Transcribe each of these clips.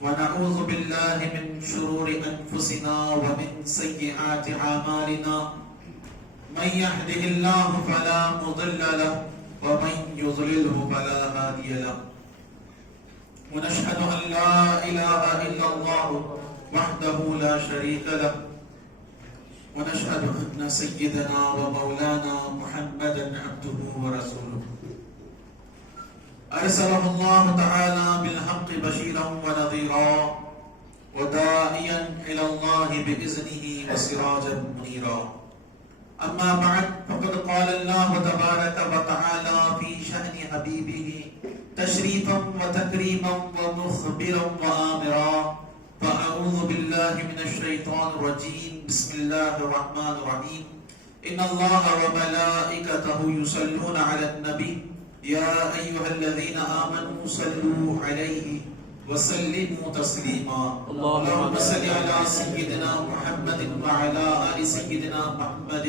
ونعوذ بالله من شرور أنفسنا ومن سيئات أعمالنا من يهده الله فلا مضل له ومن يضلله فلا هادي له ونشهد أن لا إله إلا الله وحده لا شريك له ونشهد أن سيدنا ومولانا محمدا عبده ورسوله أرسله الله تعالى بالحق بشيرا ونذيرا وداعيا إلى الله بإذنه وسراجا منيرا أما بعد فقد قال الله تبارك وتعالى في شأن حبيبه تشريفا وتكريما ومخبرا وآمرا فأعوذ بالله من الشيطان الرجيم بسم الله الرحمن الرحيم إن الله وملائكته يصلون على النبي يا أيها الذين آمنوا صلوا عليه وسلموا تسليما اللهم صل على سيدنا محمد وعلى آل سيدنا محمد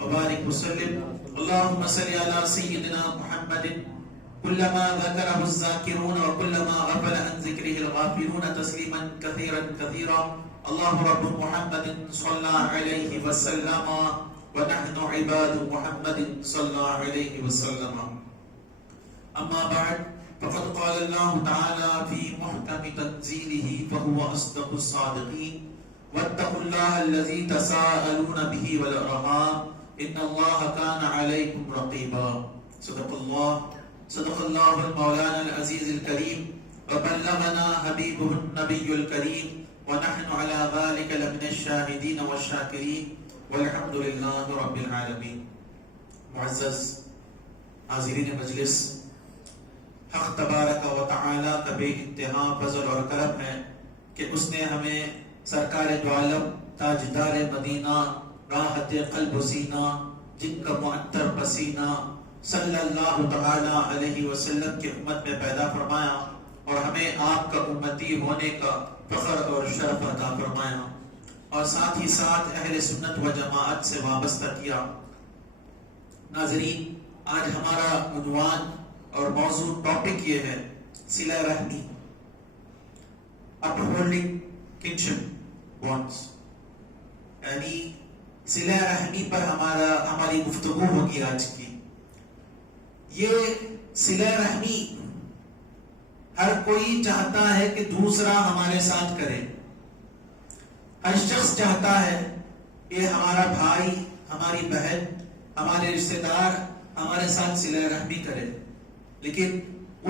وبارك وسلم اللهم صل على سيدنا محمد كلما ذكره الذاكرون وكلما غفل عن ذكره الغافلون تسليما كثيرا كثيرا الله رب محمد صلى عليه وسلم ونحن عباد محمد صلى عليه وسلم أما بعد فقد قال الله تعالى في محكم تنزيله فهو أصدق الصادقين واتقوا الله الذي تساءلون به والأرحام إن الله كان عليكم رقيبا صدق الله المولانا العزيز الكريم وبلغنا حبيبه النبي الكريم ونحن على ذلك لمن الشاهدين والشاكرين والحمد لله رب العالمين. معزز حاضرین مجلس، حق تبارک و تعالی کا بے انتہا فضل اور کرم ہے کہ اس نے ہمیں سرکار دو عالم تاجدار مدینہ راحت قلب و سینہ جن کا معطر پسینہ صلی اللہ تعالی علیہ وسلم کی امت میں پیدا فرمایا اور ہمیں آپ کا امتی ہونے کا فخر اور شرف عطا فرمایا اور ساتھ ہی ساتھ اہل سنت و جماعت سے وابستہ کیا. ناظرین، آج ہمارا عنوان اور موضوع ٹاپک یہ ہے صلہ رحمی، upholding kinship bonds، یعنی صلہ رحمی پر ہماری گفتگو ہوگی آج کی. یہ صلہ رحمی ہر کوئی چاہتا ہے کہ دوسرا ہمارے ساتھ کرے. ہر شخص چاہتا ہے کہ ہمارا بھائی، ہماری بہن، ہمارے رشتہ دار ہمارے ساتھ صلہ رحمی کرے، لیکن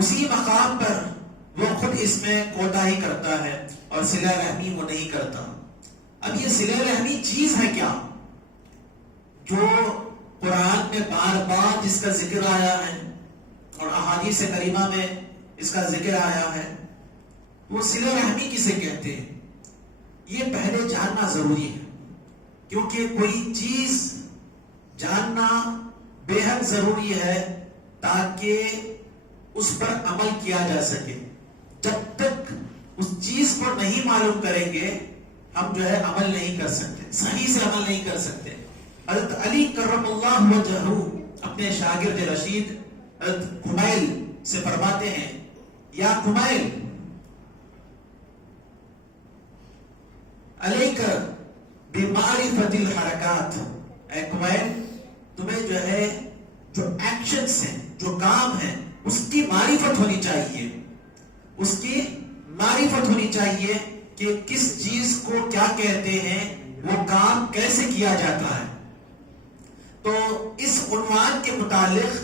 اسی مقام پر وہ خود اس میں کوتاہی کرتا ہے اور صلہ رحمی وہ نہیں کرتا. اب یہ صلہ رحمی چیز ہے کیا جو قرآن میں بار بار جس کا ذکر آیا ہے اور احادیث کریمہ میں اس کا ذکر آیا ہے؟ وہ صلہ رحمی کسے کہتے ہیں یہ پہلے جاننا ضروری ہے، کیونکہ کوئی چیز جاننا بے حد ضروری ہے تاکہ اس پر عمل کیا جا سکے. جب تک اس چیز کو نہیں معلوم کریں گے ہم جو ہے عمل نہیں کر سکتے، صحیح سے عمل نہیں کر سکتے. حضرت علی کرم اللہ وجہہ اپنے شاگرد رشید حضرت خمیل سے فرماتے ہیں، یا خمیل علیک بمعرفت الحرکات، اے خمیل تمہیں جو ہے جو ایکشنز ہیں، جو کام ہیں، اس کی معرفت ہونی چاہیے، اس کی معرفت ہونی چاہیے کہ کس چیز کو کیا کہتے ہیں، وہ کام کیسے کیا جاتا ہے. تو اس عنوان کے متعلق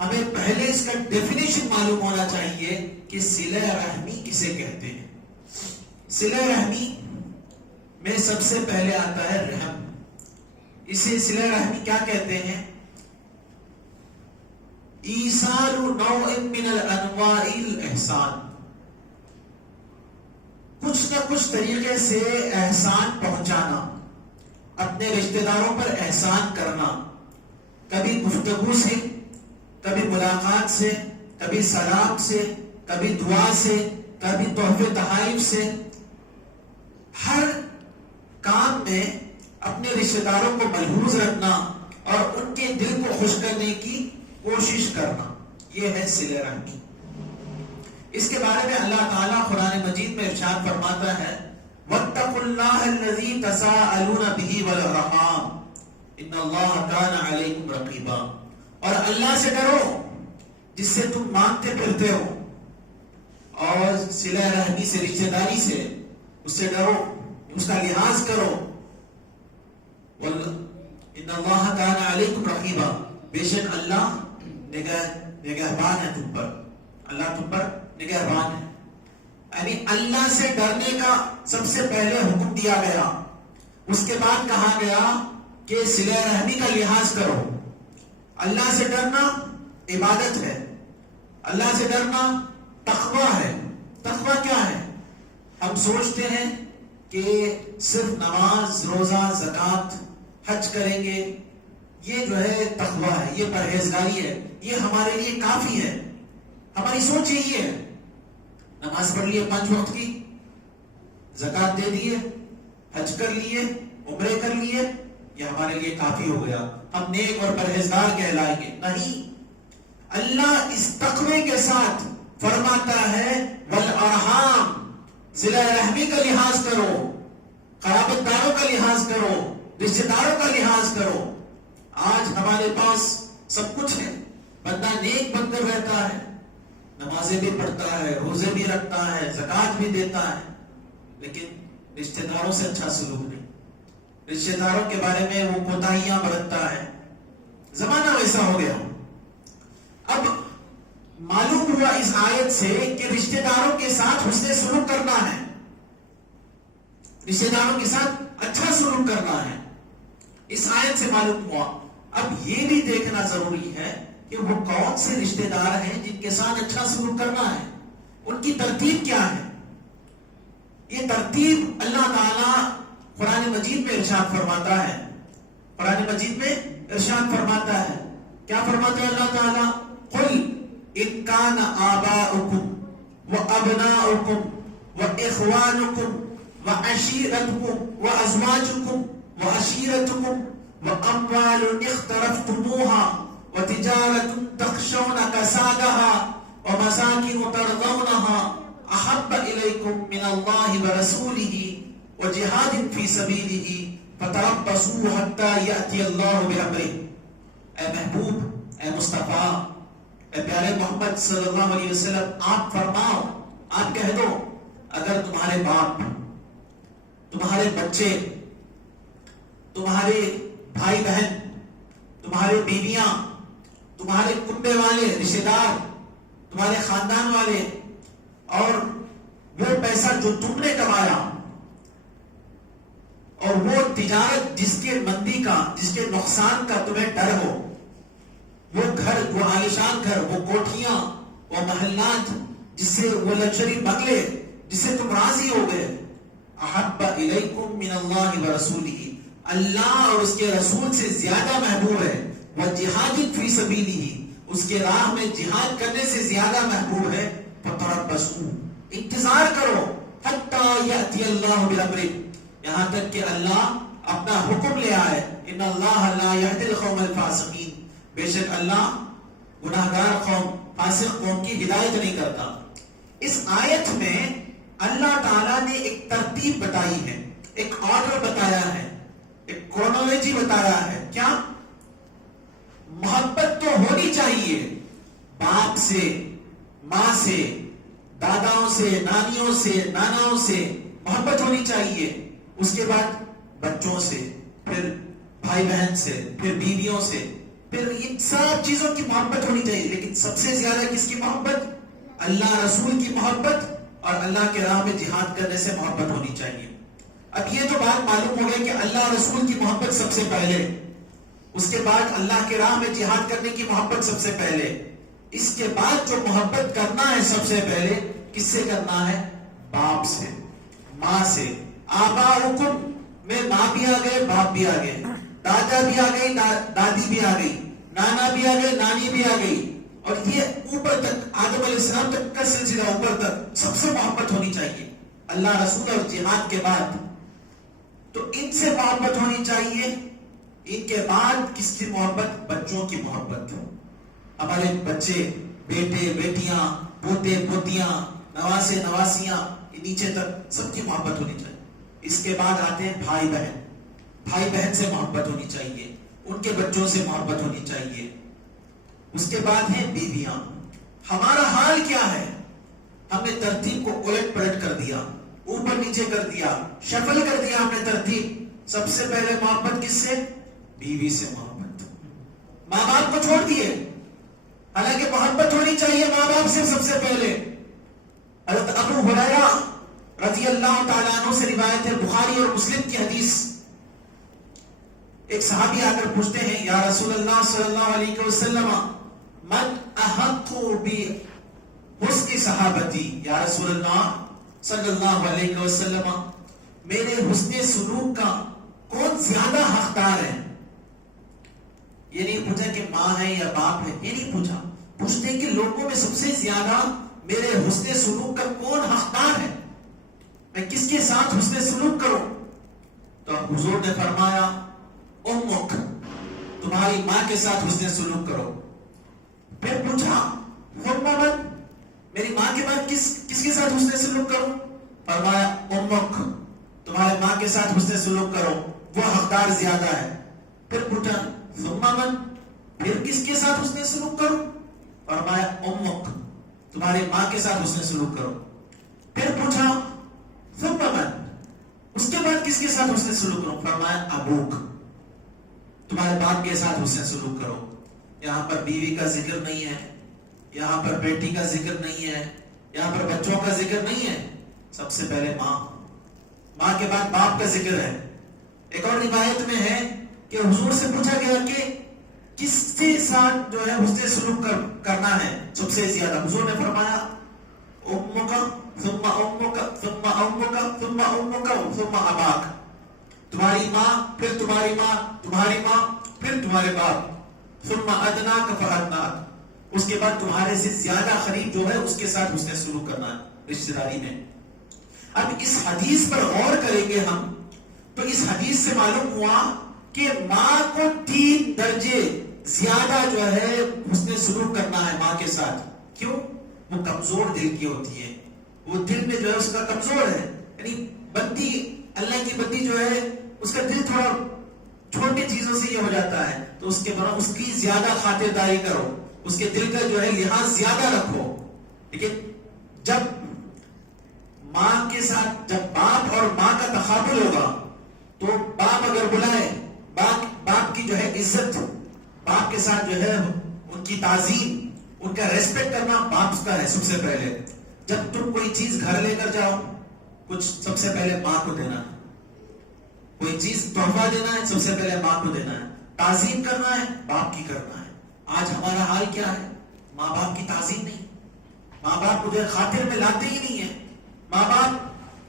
ہمیں پہلے اس کا ڈیفینیشن معلوم ہونا چاہیے کہ صلہ رحمی کسے کہتے ہیں. صلہ رحمی میں سب سے پہلے آتا ہے رحم. اسے صلہ رحمی کیا کہتے ہیں؟ ایصال نوع من الانواع الاحسان، کچھ نہ کچھ طریقے سے احسان پہنچانا، اپنے رشتہ داروں پر احسان کرنا، کبھی گفتگو سے، کبھی ملاقات سے، کبھی سلام سے، کبھی دعا سے، کبھی تحفے تحائف سے. ہر کام میں اپنے رشتہ داروں کو ملحوظ رکھنا اور ان کے دل کو خوش کرنے کی کوشش کرنا، یہ ہے صلہ رحمی. اس کے بارے میں اللہ تعالیٰ قرآن مجید میں ارشاد فرماتا ہے وَاتَّقُوا اللَّهَ الَّذِي تَسَاءَلُونَ بِهِ وَالْأَرْحَامَ إِنَّ اللَّهَ كَانَ عَلَيْكُمْ رَقِيبًا، اور اللہ سے ڈرو جس سے تم مانگتے پھرتے ہو، اور صلہ رحمی سے، رشتہ داری سے اس سے ڈرو، اس کا لحاظ کرو۔ إِنَّ اللَّهَ كَانَ عَلَيْكُمْ رَقِيبًا، بے شک اللہ نگہبان ہے تم پر، اللہ تم پر نگہبان ہے۔ یعنی اللہ سے ڈرنے کا سب سے پہلے حکم دیا گیا، اس کے بعد کہا گیا کہ صلہ رحمی کا لحاظ کرو۔ اللہ سے ڈرنا عبادت ہے، اللہ سے ڈرنا تقوی ہے۔ تقوی کیا ہے؟ ہم سوچتے ہیں کہ صرف نماز، روزہ، زکوٰۃ، حج کریں گے، یہ جو ہے تقوی ہے، یہ پرہیزگاری ہے، یہ ہمارے لیے کافی ہے۔ ہماری سوچ یہی ہے، نماز پڑھ لیے 5 وقت کی، زکوٰۃ دے دیے، حج کر لیے، عمرے کر لیے، یہ ہمارے لیے کافی ہو گیا، ہم نیک اور پرہیزگار کہلائیں گے۔ نہیں، اللہ اس تقوی کے ساتھ فرماتا ہے والارحام، صلہ رحمی کا لحاظ کرو، قرابت داروں کا لحاظ کرو، رشتہ داروں کا لحاظ کرو۔ آج ہمارے پاس سب کچھ ہے، بندہ نیک بن کر رہتا ہے، نمازیں بھی پڑھتا ہے، روزے بھی رکھتا ہے، زکوٰۃ بھی دیتا ہے، لیکن رشتہ داروں سے اچھا سلوک نہیں، رشتہ داروں کے بارے میں وہ کوتاہیاں برتتا ہے۔ زمانہ ویسا ہو گیا۔ اب معلوم ہوا اس آیت سے کہ رشتہ داروں کے ساتھ حسن سلوک کرنا ہے، رشتہ داروں کے ساتھ اچھا سلوک کرنا ہے، اس آیت سے معلوم ہوا۔ اب یہ بھی دیکھنا ضروری ہے کہ وہ کون سے رشتہ دار ہیں جن کے ساتھ اچھا سلوک کرنا ہے، ان کی ترتیب کیا ہے۔ یہ ترتیب اللہ تعالیٰ قرآن مجید میں ارشاد فرماتا ہے، قرآن مجید میں ارشاد فرماتا ہے، کیا فرماتا ہے اللہ تعالیٰ؟ قُلْ إِن كَانَ آبَاؤُكُمْ وَأَبْنَاؤُكُمْ وَإِخْوَانُكُمْ وَعَشِيرَتُكُمْ وَأَزْوَاجُكُمْ وَعَشِيرَتُكُمْ وَأَمْوَالٌ اقْتَرَفْتُمُوهَا وَتِجَارَةٌ تَخْشَوْنَ كَسَادَهَا وَمَسَاكِنُ تَرْضَوْنَهَا أَحَبَّ إِلَيْكُم مِّنَ اللَّهِ وَرَسُولِهِ وَجِهَادٍ فِي سَبِيلِهِ فَتَرَبَّصُوا حَتَّى يَأْتِيَ اللَّهُ بِأَمْرِهِ۔ اے محبوب، اے مصطفیٰ، اے پیارے محمد صلی اللہ علیہ وسلم، آپ فرماؤ، آپ کہہ دو، اگر تمہارے باپ، تمہارے بچے، تمہارے بھائی بہن، تمہارے بیویاں، تمہارے کنبے والے رشتہ دار، تمہارے خاندان والے، اور وہ پیسہ جو تم نے کمایا، اور وہ تجارت جس کے مندی کا، جس کے نقصان کا تمہیں ڈر ہو، وہ گھر، وہ عالیشان گھر، وہ کوٹھیاں، وہ محلات، جس سے وہ لگژری بنگلے جس سے تم راضی ہو گئے، احب الیکم من اللہ ورسولہ، اللہ اور اس کے رسول سے زیادہ محبوب ہے، وجہاد فی سبیلہ، اس کے راہ میں جہاد کرنے سے زیادہ محبوب ہے، فتربصوا، انتظار کرو، حتی یأتی اللہ بامرہ، یہاں تک کہ اللہ اپنا حکم لے آئے، ان اللہ لا یہدی القوم الفاسقین، بے شک اللہ گناہگار قوم، فاسق قوم کی ہدایت نہیں کرتا۔ اس آیت میں اللہ تعالیٰ نے ایک ترتیب بتائی ہے، ایک آرڈر بتایا ہے، ایک کرونالوجی بتایا ہے۔ کیا؟ محبت تو ہونی چاہیے، باپ سے، ماں سے، داداؤں سے، نانیوں سے، ناناؤں سے محبت ہونی چاہیے، اس کے بعد بچوں سے، پھر بھائی بہن سے، پھر بیویوں سے، پھر ان سب چیزوں کی محبت ہونی چاہیے، لیکن سب سے زیادہ کس کی محبت؟ اللہ رسول کی محبت اور اللہ کے راہ میں جہاد کرنے سے محبت ہونی چاہیے۔ اب یہ تو بات معلوم ہو گئی کہ اللہ رسول کی محبت سب سے پہلے، اس کے بعد اللہ کے راہ میں جہاد کرنے کی محبت سب سے پہلے، اس کے بعد جو محبت کرنا ہے سب سے پہلے کس سے کرنا ہے؟ باپ سے، ماں سے۔ آباؤکم میں ماں بھی آ گئے، باپ بھی آ گئے، دادا بھی آ گئی، دادی بھی آ گئی، نانا بھی آ گئے، نانی بھی آ گئی، اور یہ اوپر تک آدم علیہ السلام تک کا سلسلہ، اوپر تک سب سے محبت ہونی چاہیے اللہ رسول اور جہاد کے بعد۔ تو ان سے محبت ہونی چاہیے، ان کے بعد کس کی محبت؟ بچوں کی محبت۔ ہمارے بچے، بیٹے، بیٹیاں، پوتے پوتیاں نواسے نواسیاں نیچے تک سب کی محبت ہونی چاہیے. اس کے بعد آتے ہیں بھائی بہن. بھائی بہن سے محبت ہونی چاہیے, ان کے بچوں سے محبت ہونی چاہیے. اس کے بعد ہے بیویاں. ہمارا حال کیا ہے؟ ہم نے ترتیب کو الٹ پلٹ کر دیا, اوپر نیچے کر دیا, شفل کر دیا ہم نے ترتیب. سب سے پہلے محبت کس سے؟ بیوی سے محبت. ماں باپ کو چھوڑ دیے, حالانکہ محبت ہونی چاہیے ماں باپ سے سب سے پہلے. حضرت ابو ہریرہ رضی اللہ تعالیٰ عنہ سے روایت ہے, بخاری اور مسلم کی حدیث. ایک صحابی آ کر پوچھتے ہیں, یا رسول اللہ صلی اللہ علیہ وسلم من احق بحسن صحابتی. یا رسول اللہ صلی اللہ علیہ وسلم, میرے حسن سلوک کا کون زیادہ حقدار ہے؟ یہ نہیں پوچھا کہ ماں ہے یا باپ ہے, یہ نہیں پوچھا. پوچھتے کہ لوگوں میں سب سے زیادہ میرے حسن سلوک کا کون حقدار ہے, میں کس کے ساتھ حسن سلوک کروں؟ تو حضور نے فرمایا امک, تمہاری ماں کے ساتھ حسن سلوک کرو. پھر پوچھا ثم من, میری ماں کے بعد کس کے ساتھ حسن سلوک کروں؟ فرمایا امک, تمہارے ماں کے ساتھ حسن سلوک کرو, وہ حقدار زیادہ ہے. پھر پوچھا ثم من, پھر کس کے ساتھ حسن سلوک کروں؟ فرمایا امک, تمہاری ماں کے ساتھ حسن سلوک کرو. پھر پوچھا ثم من, اس کے بعد کس کے ساتھ حسن سلوک کروں؟ فرمایا ابوک, تمہارے باپ کے ساتھ حسن سلوک کرو. یہاں پر بیوی کا ذکر نہیں ہے, یہاں پر بیٹی کا ذکر نہیں ہے, یہاں پر بچوں کا ذکر نہیں ہے. سب سے پہلے ماں, ماں کے بعد باپ کا ذکر ہے. ایک اور روایت میں ہے کہ حضور سے پوچھا گیا کہ کس کے ساتھ جو ہے حسن سلوک کرنا ہے سب سے زیادہ؟ حضور نے فرمایا امک ثم امک ثم امک ثم امک ثم اباک, تمہاری ماں, پھر تمہاری ماں, تمہاری ماں, پھر تمہارے باپ, ثم ادناک فادناک, اس کے بعد تمہارے سے زیادہ قریب جو ہے اس کے ساتھ حسن سلوک کرنا ہے رشتہ داری میں. اب اس حدیث پر غور کریں گے ہم تو اس حدیث سے معلوم ہوا کہ ماں کو 3 درجے زیادہ جو ہے حسن سلوک کرنا ہے ماں کے ساتھ. کیوں؟ وہ کمزور دل کی ہوتی ہے, وہ دل میں جو ہے اس کا کمزور ہے. یعنی بندی, اللہ کی بندی جو ہے اس کا دل تھوڑا چھوٹی چیزوں سے یہ ہو جاتا ہے, تو اس کے بعد اس کی زیادہ خاطرداری کرو, اس کے دل کا جو ہے لحاظ زیادہ رکھو. لیکن جب ماں کے ساتھ, جب باپ اور ماں کا تقابل ہوگا تو باپ اگر بلائے, باپ کی جو ہے عزت, باپ کے ساتھ جو ہے ان کی تعظیم, ان کا ریسپیکٹ کرنا باپ کا ہے سب سے پہلے. جب تم کوئی چیز گھر لے کر جاؤ, کچھ سب سے پہلے ماں کو دینا ہے. کوئی چیز تحفہ دینا ہے سب سے پہلے ماں کو دینا ہے. تعظیم کرنا ہے باپ کی کرنا ہے. آج ہمارا حال کیا ہے؟ ماں باپ کی تعظیم نہیں, ماں باپ کو جو ہے خاطر میں لاتے ہی نہیں ہے. ماں باپ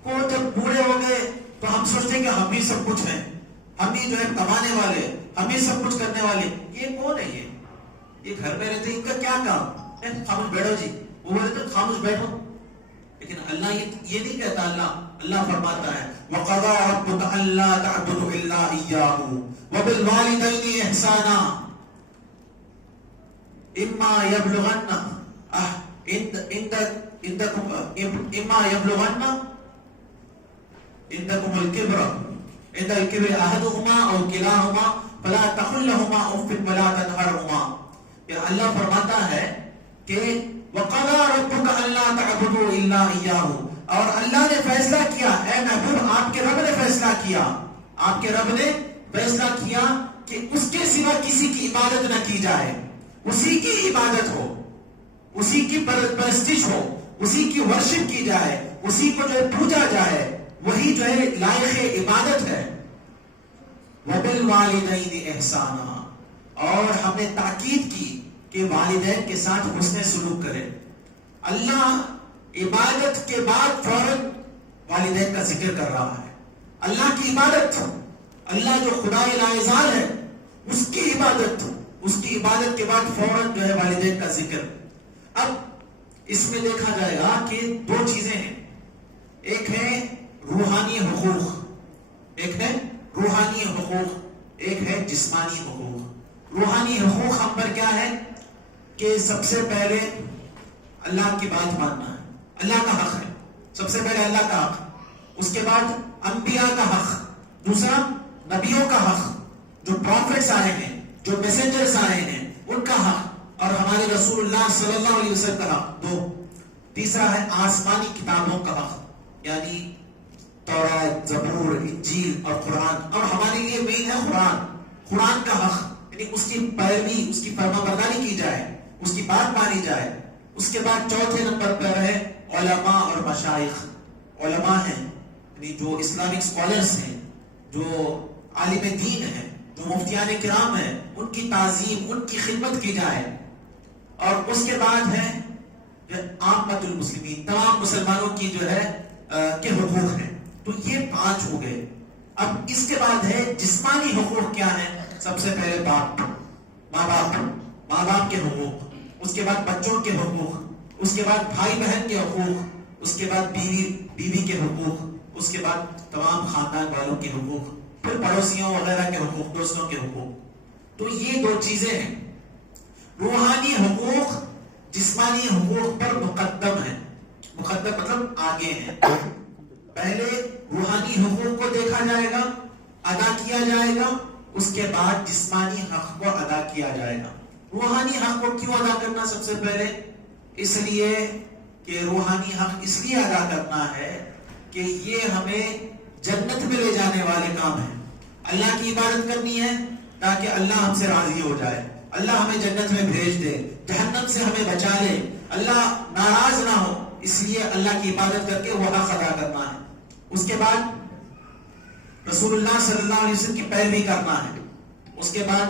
کو جب بوڑھے ہو گئے تو ہم سوچتے ہیں کہ ہم ہی سب کچھ ہیں, ہم ہی جو ہے کمانے والے, ہم ہی سب کچھ کرنے والے. یہ کون ہے؟ یہ گھر میں رہتے, ان کا کیا کام؟ خاموش بیٹھو جی, وہ بولے تو خاموش بیٹھو. لیکن اللہ یہ نہیں کہتا. اللہ فرماتا ہے وَقَضَىٰ رَبُّكَ أَلَّا تَعْبُدُوا إِلَّا إِيَّاهُ وَبِالْوَالِدَيْنِ إِحْسَانًا إِمَّا يَبْلُغَنَّ عِندَكُمُ الْكِبْرَ أَحَدُهُمَا أَوْ كِلَاهُمَا فَلَا تَقُل لَّهُمَا أُفٍّ وَلَا تَنْهَرْهُمَا. اللہ فرماتا ہے کہ وَقَضَىٰ رَبُّكَ أَلَّا تَعْبُدُوا إِلَّا إِيَّاهُ, اور اللہ نے فیصلہ کیا, اے محبوب آپ کے رب نے فیصلہ کیا, آپ کے رب نے فیصلہ کیا کہ اس کے سوا کسی کی عبادت نہ کی جائے, اسی کی عبادت ہو, اسی کی پرستش ہو, اسی کی ورشپ کی جائے, اسی کو جو ہے پوجا جائے, وہی جو ہے لائق عبادت ہے. وَبِالْوَالِدَيْنِ إِحْسَانًا, اور ہم نے تاکید کی کہ والدین کے ساتھ حسن سلوک کرے. اللہ عبادت کے بعد فوراً والدین کا ذکر کر رہا ہے. اللہ کی عبادت, اللہ جو خدائے لاعزال ہے اس کی عبادت, اس کی عبادت کے بعد فوراً جو ہے والدین کا ذکر. اب اس میں دیکھا جائے گا کہ 2 چیزیں ہیں, ایک ہے روحانی حقوق, ایک ہے روحانی حقوق, ایک ہے جسمانی حقوق. روحانی حقوق ہم پر کیا ہے کہ سب سے پہلے اللہ کی بات ماننا ہے، اللہ کا حق ہے، سب سے پہلے اللہ کا حق، اس کے بعد انبیاء کا حق، دوسرا نبیوں کا حق، جو پروفیٹس آئے ہیں، جو میسنجرز آئے ہیں ان کا حق، اور ہمارے رسول اللہ صلی اللہ علیہ وسلم کا حق، دو۔ تیسرا ہے آسمانی کتابوں کا حق، یعنی تورات، زبور، انجیل اور قرآن، اور ہمارے لیے مین ہے قرآن کا حق، یعنی اس کی پیروی، اس کی فرما برداری کی جائے، اس کی بات مانی جائے۔ اس کے بعد چوتھے نمبر پر ہے علماء اور مشائخ۔ علماء ہیں یعنی جو اسلامک اسکالرس ہیں، جو عالم دین ہیں، جو مفتیان کرام ہیں، ان کی تعظیم، ان کی خدمت کی جائے۔ اور اس کے بعد ہے عامۃ المسلمین، تمام مسلمانوں کی جو ہے کے حقوق ہیں۔ تو یہ 5 ہو گئے۔ اب اس کے بعد ہے جسمانی حقوق کیا ہیں؟ سب سے پہلے ماں باپ کے حقوق، اس کے بعد بچوں کے حقوق، اس کے بعد بھائی بہن کے حقوق، اس کے بعد بیوی کے حقوق، اس کے بعد تمام خاندان والوں کے حقوق، پھر پڑوسیوں وغیرہ کے حقوق، دوستوں کے حقوق۔ تو یہ 2 چیزیں ہیں۔ روحانی حقوق جسمانی حقوق پر مقدم ہے، مقدم مطلب آگے ہیں۔ پہلے روحانی حقوق کو دیکھا جائے گا، ادا کیا جائے گا، اس کے بعد جسمانی حق کو ادا کیا جائے گا۔ روحانی حق کو کیوں ادا کرنا؟ سب سے پہلے اس لیے کہ روحانی حق اس لیے ادا کرنا ہے کہ یہ ہمیں جنت میں لے جانے والے کام ہیں۔ اللہ کی عبادت کرنی ہے تاکہ اللہ ہم سے راضی ہو جائے، اللہ ہمیں جنت میں بھیج دے، جہنم سے ہمیں بچا لے، اللہ ناراض نہ ہو، اس لیے اللہ کی عبادت کر کے وہ حق ادا کرنا ہے۔ اس کے بعد رسول اللہ صلی اللہ علیہ وسلم کی پیروی کرنا ہے، اس کے بعد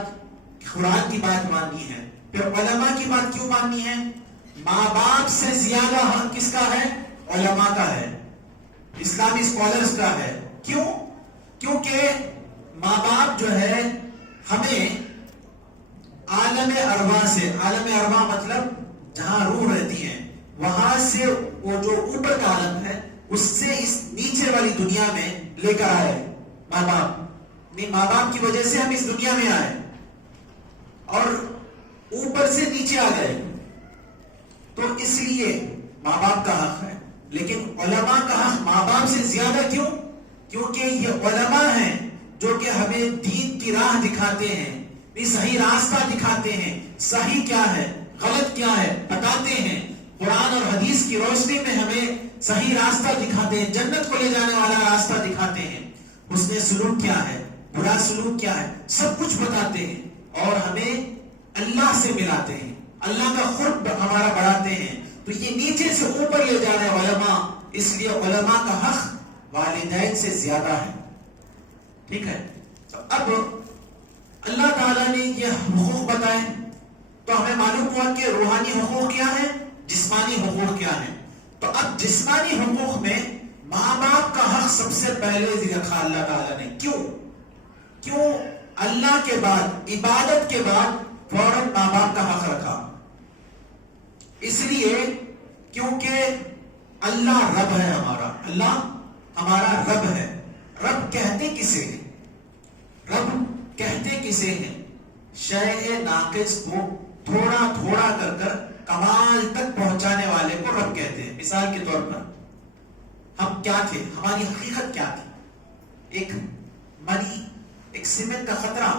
قرآن کی بات ماننی ہے۔ پھر علماء کی بات کیوں ماننی ہے؟ ماں باپ سے زیادہ حق کس کا ہے؟ علماء کا ہے، اسلامی اسکالرز کا ہے۔ کیوں؟ کیونکہ ماں باپ جو ہے ہمیں عالم ارواح سے، عالم ارواح مطلب جہاں روح رہتی ہے، وہاں سے وہ جو اوپر کا عالم ہے اس سے اس نیچے والی دنیا میں لے کر آئے ماں باپ۔ ماں باپ کی وجہ سے ہم اس دنیا میں آئے اور اوپر سے نیچے آ گئے، تو اس لیے ماں باپ کا حق ہے۔ لیکن علماء کا حق ماں باپ سے زیادہ کیوں؟ کیونکہ یہ علماء ہیں جو کہ ہمیں دین کی راہ دکھاتے ہیں، صحیح راستہ دکھاتے ہیں، صحیح کیا ہے غلط کیا ہے بتاتے ہیں، قرآن اور حدیث کی روشنی میں ہمیں صحیح راستہ دکھاتے ہیں، جنت کو لے جانے والا راستہ دکھاتے ہیں، حسن سلوک کیا ہے، برا سلوک کیا ہے، سب کچھ بتاتے ہیں اور ہمیں اللہ سے ملاتے ہیں، اللہ کا قرب ہمارا بڑھاتے ہیں۔ تو یہ نیچے سے اوپر لے جانے علماء، اس لیے علماء کا حق والدین سے زیادہ ہے۔ ٹھیک ہے، اب اللہ تعالیٰ نے یہ حقوق بتائے تو ہمیں معلوم ہوا کہ روحانی حقوق کیا ہے، جسمانی حقوق کیا ہے۔ تو اب جسمانی حقوق میں ماں باپ کا حق سب سے پہلے رکھا اللہ تعالیٰ نے۔ کیوں اللہ کے بعد، عبادت کے بعد فوراً ماں باپ کا حق رکھا؟ اس لیے کیونکہ اللہ رب ہے ہمارا، اللہ ہمارا رب ہے۔ رب کہتے کسے ہیں؟ رب کہتے کسے ہیں؟ شیء ناقص کو تھوڑا تھوڑا کر کر کمال تک پہنچانے والے کو رب کہتے ہیں۔ مثال کے طور پر ہم کیا تھے، ہماری حقیقت کیا تھی؟ ایک منی، ایک سیمنٹ کا قطرہ،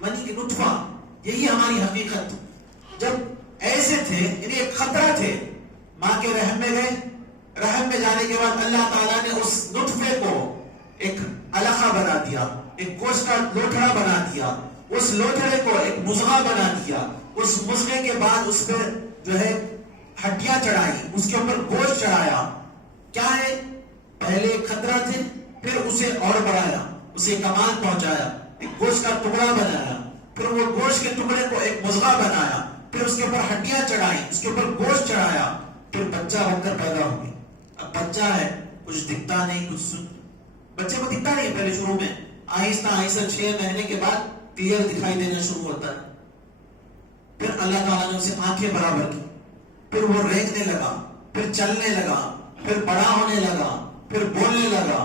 منی کی نطفہ، یہی ہماری حقیقت۔ جب ایسے تھے، یعنی ایک قطرہ تھے، ماں کے رحم میں گئے، رحم میں جانے کے بعد اللہ تعالیٰ نے اس نطفے کو ایک علقہ بنا دیا، ایک گوشت کا لوتھڑا بنا دیا، اس لوتھڑے کو ایک مضغہ بنا دیا، اس مضغے کے بعد اس پہ جو ہے ہڈیاں چڑھائی، اس کے اوپر گوشت چڑھایا۔ کیا ہے؟ پہلے ایک خطرہ تھے، پھر اسے اور بڑھایا، اسے کمال پہنچایا، ایک گوشت کا ٹکڑا بنایا، پھر وہ گوشت کے ٹکڑے کو ایک مضغہ بنایا، پھر اس کے اوپر ہڈیاں چڑھائی، اس کے اوپر گوشت چڑھایا، پھر بچہ بن کر پیدا ہوئی۔ اب بچہ ہے، کچھ دکھتا نہیں، بچے کو دکھتا نہیں پہلے شروع میں، آہستہ آہستہ 6 مہینے کے بعد کلیئر دکھائی دینا شروع ہوتا ہے۔ پھر اللہ تعالیٰ نے اسے آنکھیں برابر کی، پھر وہ رینگنے لگا، پھر چلنے لگا، پھر بڑا ہونے لگا، پھر بولنے لگا،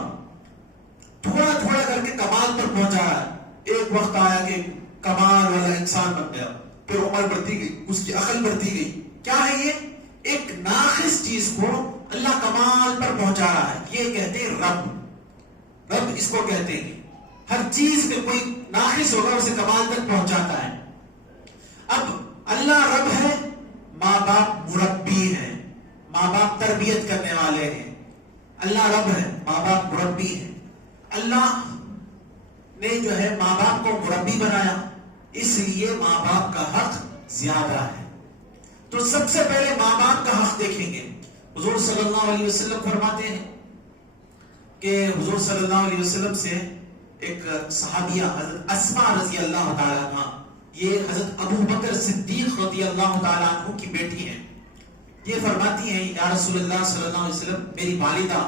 تھوڑا تھوڑا کر کے کمال پر پہنچا ہے۔ ایک وقت آیا کہ کمال والا انسان بن گیا، پھر عمر بڑھتی گئی، اس کی عقل بڑھتی گئی۔ کیا ہے یہ؟ ناقص چیز کو اللہ کمال پر پہنچا رہا ہے، یہ کہتے ہیں رب۔ رب اس کو کہتے ہیں، ہر چیز میں کوئی ناقص ہوگا اسے کمال تک پہنچاتا ہے۔ اب اللہ رب ہے، ماں باپ مربی ہیں، ماں باپ تربیت کرنے والے ہیں۔ اللہ رب ہے، ماں باپ مربی ہیں۔ اللہ نے جو ہے ماں باپ کو مربی بنایا، اس لیے ماں باپ کا حق زیادہ ہے۔ تو سب سے پہلے ماں باپ کا حق دیکھیں گے۔ حضور صلی اللہ علیہ وسلم فرماتے ہیں کہ حضور صلی اللہ علیہ وسلم سے ایک صحابیہ حضرت اسماء رضی اللہ تعالیٰ عنہ، یہ حضرت ابو بکر صدیق رضی اللہ تعالیٰ عنہ کی بیٹی ہیں، یہ فرماتی ہیں یا رسول اللہ صلی اللہ علیہ وسلم، میری والدہ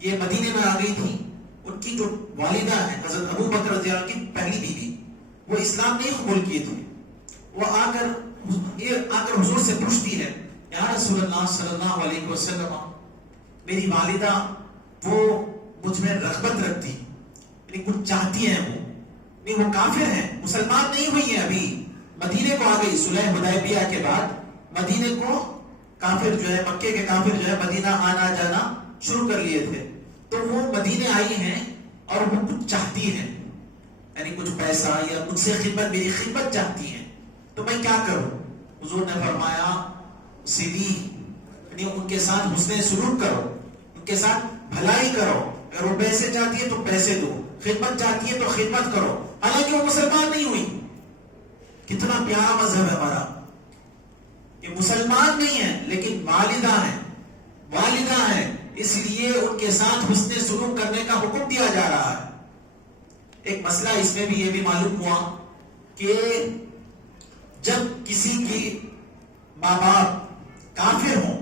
یہ مدینے میں آ گئی تھی، ان کی جو والدہ ہے حضرت ابو بکر رضی اللہ عنہ کی پہلی بیوی، وہ اسلام نہیں قبول کیے تھے، وہ آ کر حضور سے پوچھتی ہے یا رسول اللہ صلی اللہ علیہ وسلم، میری والدہ وہ مجھ میں رغبت رکھتی، یعنی کچھ چاہتی ہیں، وہ نہیں، وہ کافر ہیں، مسلمان نہیں ہوئی ہیں، ابھی مدینے کو آ گئی، صلح حدیبیہ کے بعد مدینے کو کافر جو ہے، مکے کے کافر جو ہے مدینہ آنا جانا شروع کر لیے تھے، تو وہ مدینے آئی ہیں اور وہ کچھ چاہتی ہیں، یعنی کچھ پیسہ یا مجھ سے خدمت، میری خدمت چاہتی ہیں، تو میں کیا کروں؟ حضور نے فرمایا سیدھی، یعنی ان کے ساتھ حسن سلوک کرو، ان کے ساتھ بھلائی کرو، اگر وہ پیسے چاہتی ہے تو پیسے دو، خدمت چاہتی ہے تو خدمت کرو، حالانکہ وہ مسلمان نہیں ہوئی۔ کتنا پیارا مذہب ہے ہمارا، کہ مسلمان نہیں ہے لیکن والدہ ہیں، والدہ ہیں، اس لیے ان کے ساتھ حسن سلوک کرنے کا حکم دیا جا رہا ہے۔ ایک مسئلہ اس میں بھی یہ بھی معلوم ہوا کہ جب کسی کی ماں باپ کافر ہوں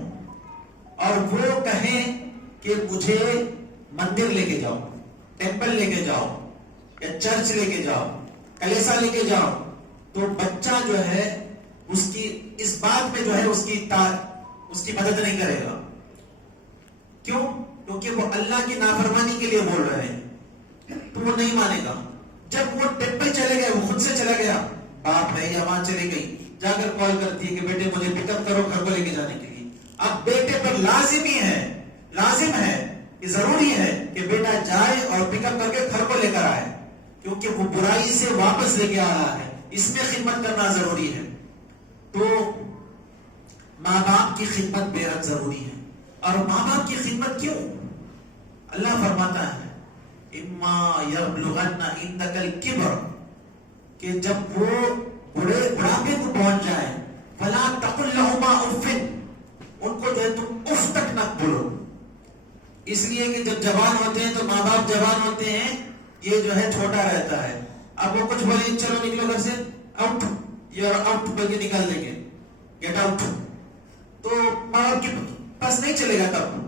اور وہ کہیں کہ مجھے مندر لے کے جاؤ، ٹیمپل لے کے جاؤ یا چرچ لے کے جاؤ، کلیسا لے کے جاؤ، تو بچہ جو ہے اس کی اس بات میں جو ہے اس کی مدد نہیں کرے گا۔ کیوں؟ کیونکہ وہ اللہ کی نافرمانی کے لیے بول رہے ہیں، تو وہ نہیں مانے گا۔ جب وہ ٹیمپل چلے گئے، وہ خود سے چلا گیا، باپ ہے یا ماں چلی گئی، جا کر کال کرتی ہے کہ بیٹے مجھے پک اپ کرو گھر کو لے کے جانے کے لیے، اب بیٹے پر لازم ہے کہ ضروری ہے کہ بیٹا جائے اور پک اپ کر کے گھر کو لے کر آئے، کیونکہ وہ برائی سے واپس لے کے آ رہا ہے، اس میں خدمت کرنا ضروری ہے۔ تو ماں باپ کی خدمت بے حد ضروری ہے۔ اور ماں باپ کی خدمت کیوں؟ اللہ فرماتا ہے اما یبلغن عندک الکبر، کہ جب وہ بڑھاپے کو پہنچ جائے، فلا تقل لهما اف، ان کو جو ہے تم اف تک نہ بولو، اس لیے کہ جب جوان ہوتے ہیں تو ماں باپ جوان ہوتے ہیں، یہ جو ہے چھوٹا رہتا ہے، اب وہ کچھ بولے چلو نکلو گھر سے، آؤٹ، یو آر آؤٹ بول کے نکال دیں گے، گیٹ آؤٹ، تو ماں باپ کے پاس نہیں چلے گا تب۔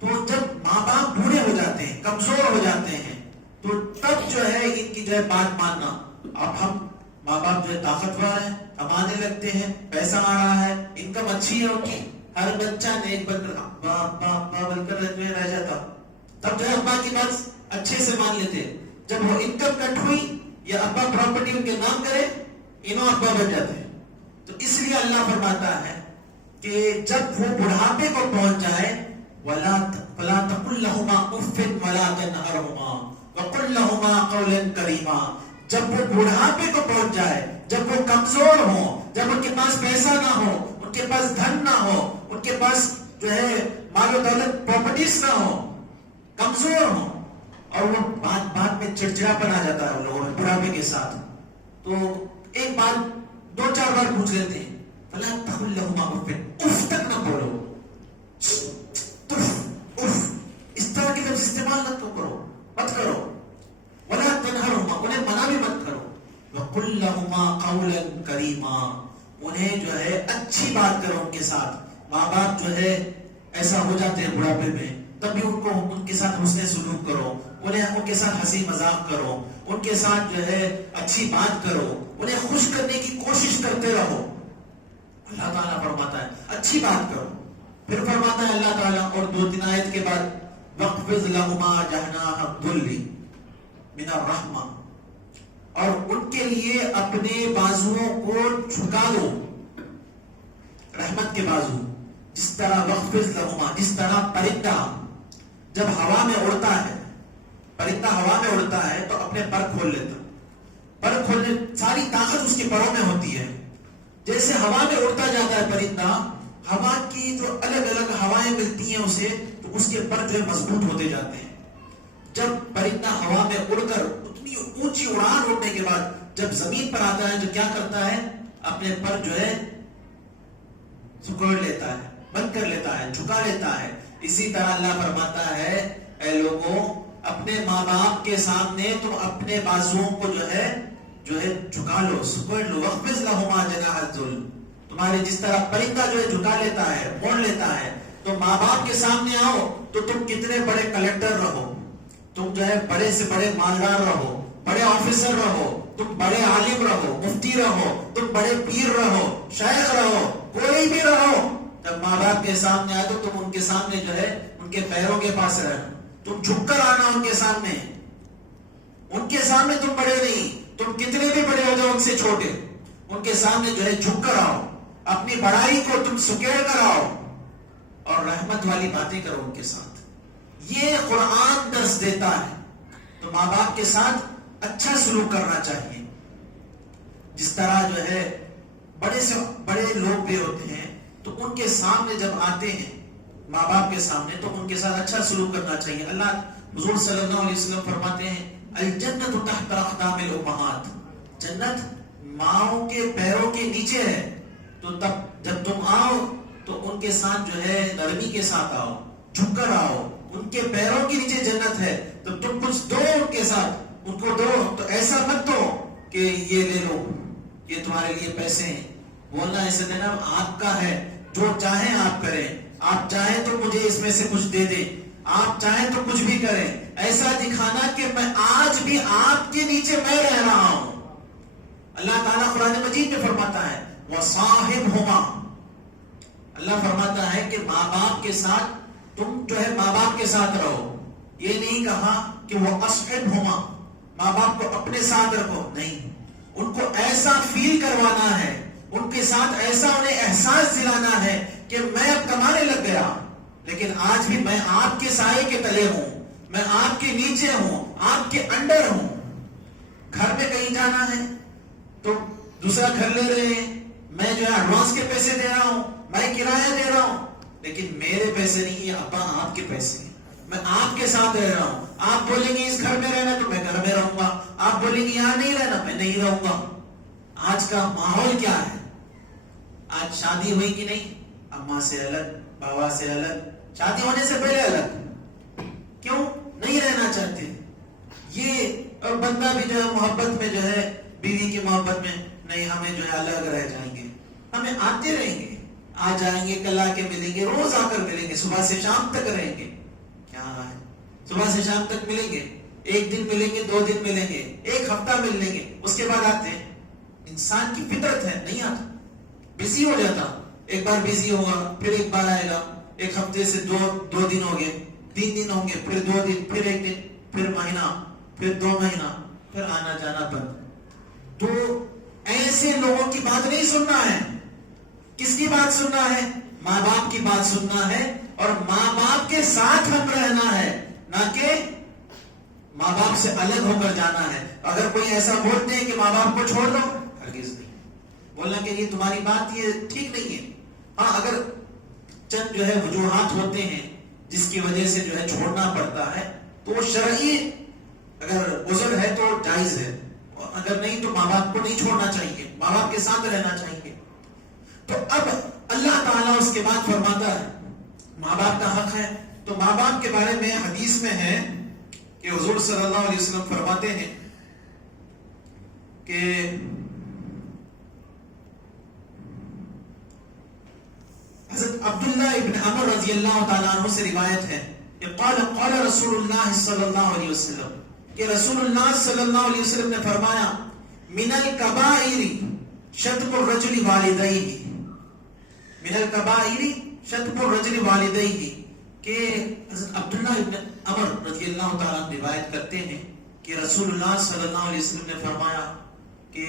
تو جب ماں باپ بوڑھے ہو جاتے ہیں، کمزور ہو جاتے ہیں، تو تب جو ہے ان کی جو ہے بات ماننا۔ اب ہم ماں باپ جو ہے طاقتور ہیں، کمانے لگتے ہیں، پیسہ آ رہا ہے، انکم اچھی ہے ان کی، ہر بچہ نیک بن کر ابا بن کر رہ جاتا، تب جو ہے ابا کی بات اچھے سے مان لیتے۔ جب وہ انکم کٹ ہوئی یا ابا پراپرٹی ان کے نام کرے، انہوں ابا بن جاتے ہیں۔ تو اس لیے اللہ فرماتا ہے کہ جب وہ بڑھاپے کو پہنچ جائے، وَلَا تَقُلْ لَهُمَا أُفٍّ وَلَا تَنْهَرْهُمَا وَقُلْ لَهُمَا قَوْلًا كَرِيمًا۔ جب وہ بڑھاپے کو پہنچ جائے، جب وہ کمزور ہوں، جب ان کے پاس پیسہ نہ ہو، ان کے پاس دھن نہ ہو، ان کے پاس جو ہے مال و دولت پراپرٹیز نہ ہو، کمزور ہوں، اور وہ بات میں چڑچڑاپن آ جاتا ہے ان لوگوں میں بڑھاپے کے ساتھ، تو ایک بات 2-4 بار پوچھ لیتے ہیں، فَلَا تَقُلْ لَهُمَا أُفٍّ، اف تک نہ بولو، اس طرح کی لفظ استعمال مت کرو، ولا تنہرہما، انہیں منع بھی مت کرو، وقل لہما قولا کریما، انہیں جو ہے اچھی بات کرو ان کے ساتھ۔ ماں باپ جو ہے ایسا ہو جاتے ہیں بڑھاپے میں، تب بھی ان کے ساتھ حسن سلوک کرو، انہیں ان کے ساتھ ہنسی مذاق کرو، ان کے ساتھ جو ہے اچھی بات کرو، انہیں خوش کرنے کی کوشش کرتے رہو۔ اللہ تعالیٰ فرماتا ہے اچھی بات کرو، پھر فرماتا ہے اللہ تعالیٰ اور 2-3 آیت کے بعد وَاخْفِضْ لَهُمَا جَنَاحَ الذُّلِّ مِنَ الرَّحْمَةِ، اور ان کے لیے اپنے بازوؤں کو جھکا دو، رحمت کے بازو، جس طرح وخفض لہما، جس طرح پرندہ جب ہوا میں اڑتا ہے، پرندہ ہوا میں اڑتا ہے تو اپنے پر کھول لیتا، پر کھولنے ساری طاقت اس کے پروں میں ہوتی ہے. جیسے ہوا میں اڑتا جاتا ہے پرندہ، ہوا کی جو الگ الگ ہوائیں ملتی ہیں اسے، تو اس کے پر جو ہے مضبوط ہوتے جاتے ہیں. جب پرندہ ہوا میں اڑ کر اتنی اونچی اڑان اڑنے کے بعد جب زمین پر آتا ہے تو کیا کرتا ہے؟ اپنے پر جو ہے سکوڑ لیتا ہے، بند کر لیتا ہے، جھکا لیتا ہے. اسی طرح اللہ فرماتا ہے اے لوگوں، اپنے ماں باپ کے سامنے تم اپنے بازوؤں کو جو ہے جھکا لو، سکوڑ لو. وخفض لہما جناح الذل، تمہارے جس طرح پرندہ جو ہے جھکا لیتا ہے، موڑ لیتا ہے، تو ماں باپ کے سامنے آؤ تو تم کتنے بڑے کلیکٹر رہو، تم جو ہے بڑے سے بڑے مالدار رہو، بڑے آفیسر رہو، تم بڑے عالم رہو، مفتی رہو، تم بڑے پیر رہو، شیخ رہو، کوئی بھی رہو، جب ماں باپ کے سامنے آئے تو تم ان کے سامنے جو ہے ان کے پیروں کے پاس رہنا، تم جھک کر آنا ان کے سامنے. ان کے سامنے تم بڑے نہیں، تم کتنے بھی بڑے ہو جاؤ ان سے چھوٹے، ان کے سامنے جو ہے جھک کر آؤ، اپنی بڑائی کو تم سکیڑ کر آؤ اور رحمت والی باتیں کرو ان کے ساتھ. یہ قرآن درس دیتا ہے. تو ماں باپ کے ساتھ اچھا سلوک کرنا چاہیے. جس طرح جو ہے بڑے سے بڑے لوگ بھی ہوتے ہیں تو ان کے سامنے جب آتے ہیں ماں باپ کے سامنے تو ان کے ساتھ اچھا سلوک کرنا چاہیے. اللہ حضور صلی اللہ علیہ وسلم فرماتے ہیں الجنت تحت اقدام الامہات، جنت ماؤں کے پیروں کے نیچے ہے. تو تب جب تم آؤ تو ان کے ساتھ جو ہے نرمی کے ساتھ آؤ، جھک کر آؤ، ان کے پیروں کے نیچے جنت ہے. تو تم کچھ دو ان کے ساتھ، ان کو دو، تو ایسا مت دو کہ یہ لے لو، یہ تمہارے لیے پیسے ہیں. بولنا ایسے دینا آپ کا ہے، جو چاہیں آپ کریں، آپ چاہیں تو مجھے اس میں سے کچھ دے دیں، آپ چاہیں تو کچھ بھی کریں. ایسا دکھانا کہ میں آج بھی آپ کے نیچے میں رہ رہا ہوں. اللہ تعالیٰ قرآن مجید میں فرماتا ہے وَصَاحِبْهُمَا، اللہ فرماتا ہے کہ ماں باپ کے ساتھ تم جو ہے ماں باپ کے ساتھ رہو. یہ نہیں کہا کہ وہ اصحبہما، ماں باپ کو اپنے ساتھ رکھو، نہیں، ان کو ایسا فیل کروانا ہے، ان کے ساتھ ایسا انہیں احساس دلانا ہے کہ میں اب کمانے لگ گیا لیکن آج بھی میں آپ کے سائے کے تلے ہوں، میں آپ کے نیچے ہوں، آپ کے انڈر ہوں. گھر میں کہیں جانا ہے تو دوسرا گھر لے رہے ہیں، میں جو ہے ایڈوانس کے پیسے دے رہا ہوں، میں کرایہ دے رہا ہوں، لیکن میرے پیسے نہیں، یہ ابا آپ کے پیسے ہیں، میں آپ کے ساتھ رہ رہا ہوں. آپ بولیں گے اس گھر میں رہنا تو میں گھر میں رہوں گا، آپ بولیں گے یہاں نہیں رہنا، میں نہیں رہوں گا. آج کا ماحول کیا ہے؟ آج شادی ہوئی کہ نہیں، اماں سے الگ، بابا سے الگ، شادی ہونے سے پہلے الگ. کیوں نہیں رہنا چاہتے؟ یہ بندہ بھی جو ہے محبت میں جو ہے بیوی کی محبت میں نہیں، ہمیں جو ہے الگ رہ جائیں گے، ہمیں آتے رہیں گے، آ جائیں گے، کل آ کے ملیں گے، روز آ کر ملیں گے، صبح سے شام تک رہیں گے. کیا ہے؟ صبح سے شام تک ملیں گے، ایک دن ملیں گے، 2 دن ملیں گے، ایک ہفتہ مل لیں گے، اس کے بعد آتے ہیں. انسان کی فطرت ہے، نہیں آتا، بزی ہو جاتا. ایک بار بزی ہوگا، پھر ایک بار آئے گا، ایک ہفتے سے 2 دن ہو گئے، 3 دن ہوں گے، پھر 2 دن، پھر 1 دن، پھر مہینہ، پھر 2 مہینہ، پھر آنا جانا بند. تو ایسے لوگوں کی بات نہیں سننا ہے. کس کی بات سننا ہے؟ ماں باپ کی بات سننا ہے اور ماں باپ کے ساتھ ہم رہنا ہے، نہ کہ ماں باپ سے الگ ہو کر جانا ہے. اگر کوئی ایسا بولتے ہیں کہ ماں باپ کو چھوڑ دو، ہرگز نہیں بولنا کہ یہ تمہاری بات یہ ٹھیک نہیں ہے. ہاں اگر چند جو ہے وجوہات ہوتے ہیں جس کی وجہ سے جو ہے چھوڑنا پڑتا ہے تو وہ شرعی اگر عذر ہے تو جائز ہے، اگر نہیں تو ماں باپ کو نہیں چھوڑنا چاہیے، ماں باپ کے ساتھ رہنا چاہیے. تو اب اللہ تعالیٰ اس کے بعد فرماتا ہے ماں باپ کا حق ہے. تو ماں باپ کے بارے میں حدیث میں ہے کہ حضور صلی اللہ علیہ وسلم فرماتے ہیں کہ حضرت عبداللہ ابن عمر رضی اللہ تعالیٰ عنہ سے روایت ہے کہ قال رسول اللہ صلی اللہ علیہ وسلم، کہ رسول اللہ صلی اللہ علیہ وسلم نے فرمایا من الکبائر شتم الرجل والدیہ، من الکبائر شتم الرجل والدیہ، کہ حضرت عبداللہ ابن عمر رضی اللہ تعالیٰ عنہ روایت کرتے ہیں کہ رسول اللہ صلی اللہ علیہ وسلم نے فرمایا کہ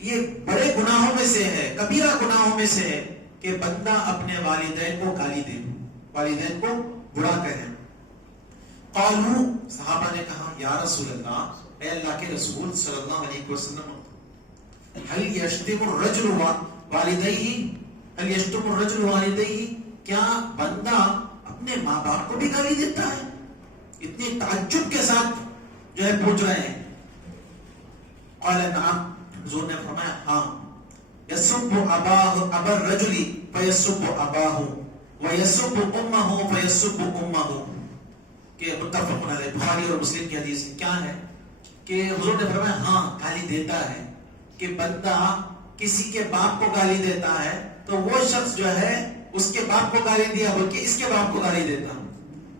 یہ بڑے گناہوں میں سے ہے، کبیرہ گناہوں میں سے ہے کہ بندہ اپنے والدین کو گالی دے، والدین کو برا کہے. قالوا، صحابہ نے کہا یا رسول اللہ، اے اللہ کے رسول صلی اللہ علیہ وسلم، هل يشتم الرجل والديه، هل يشتم الرجل والديه، کیا بندہ اپنے ماں باپ کو بھی گالی دیتا ہے؟ اتنے تعجب کے ساتھ جو ہے پوچھ رہے ہیں. قال نعم، حضور نے فرمایا ہاں. يسب ابا الرجل فيسب اباه ويسب امه فيسب امه، کہ متفق علیہ، بخاری اور مسلم کی حدیث کیا ہے کہ حضور نے فرمایا ہاں گالی دیتا ہے. کہ بندہ کسی کے باپ کو گالی دیتا ہے تو وہ شخص جو ہے اس کے باپ کو گالی دیا بلکہ اس کے باپ کو گالی دیتا.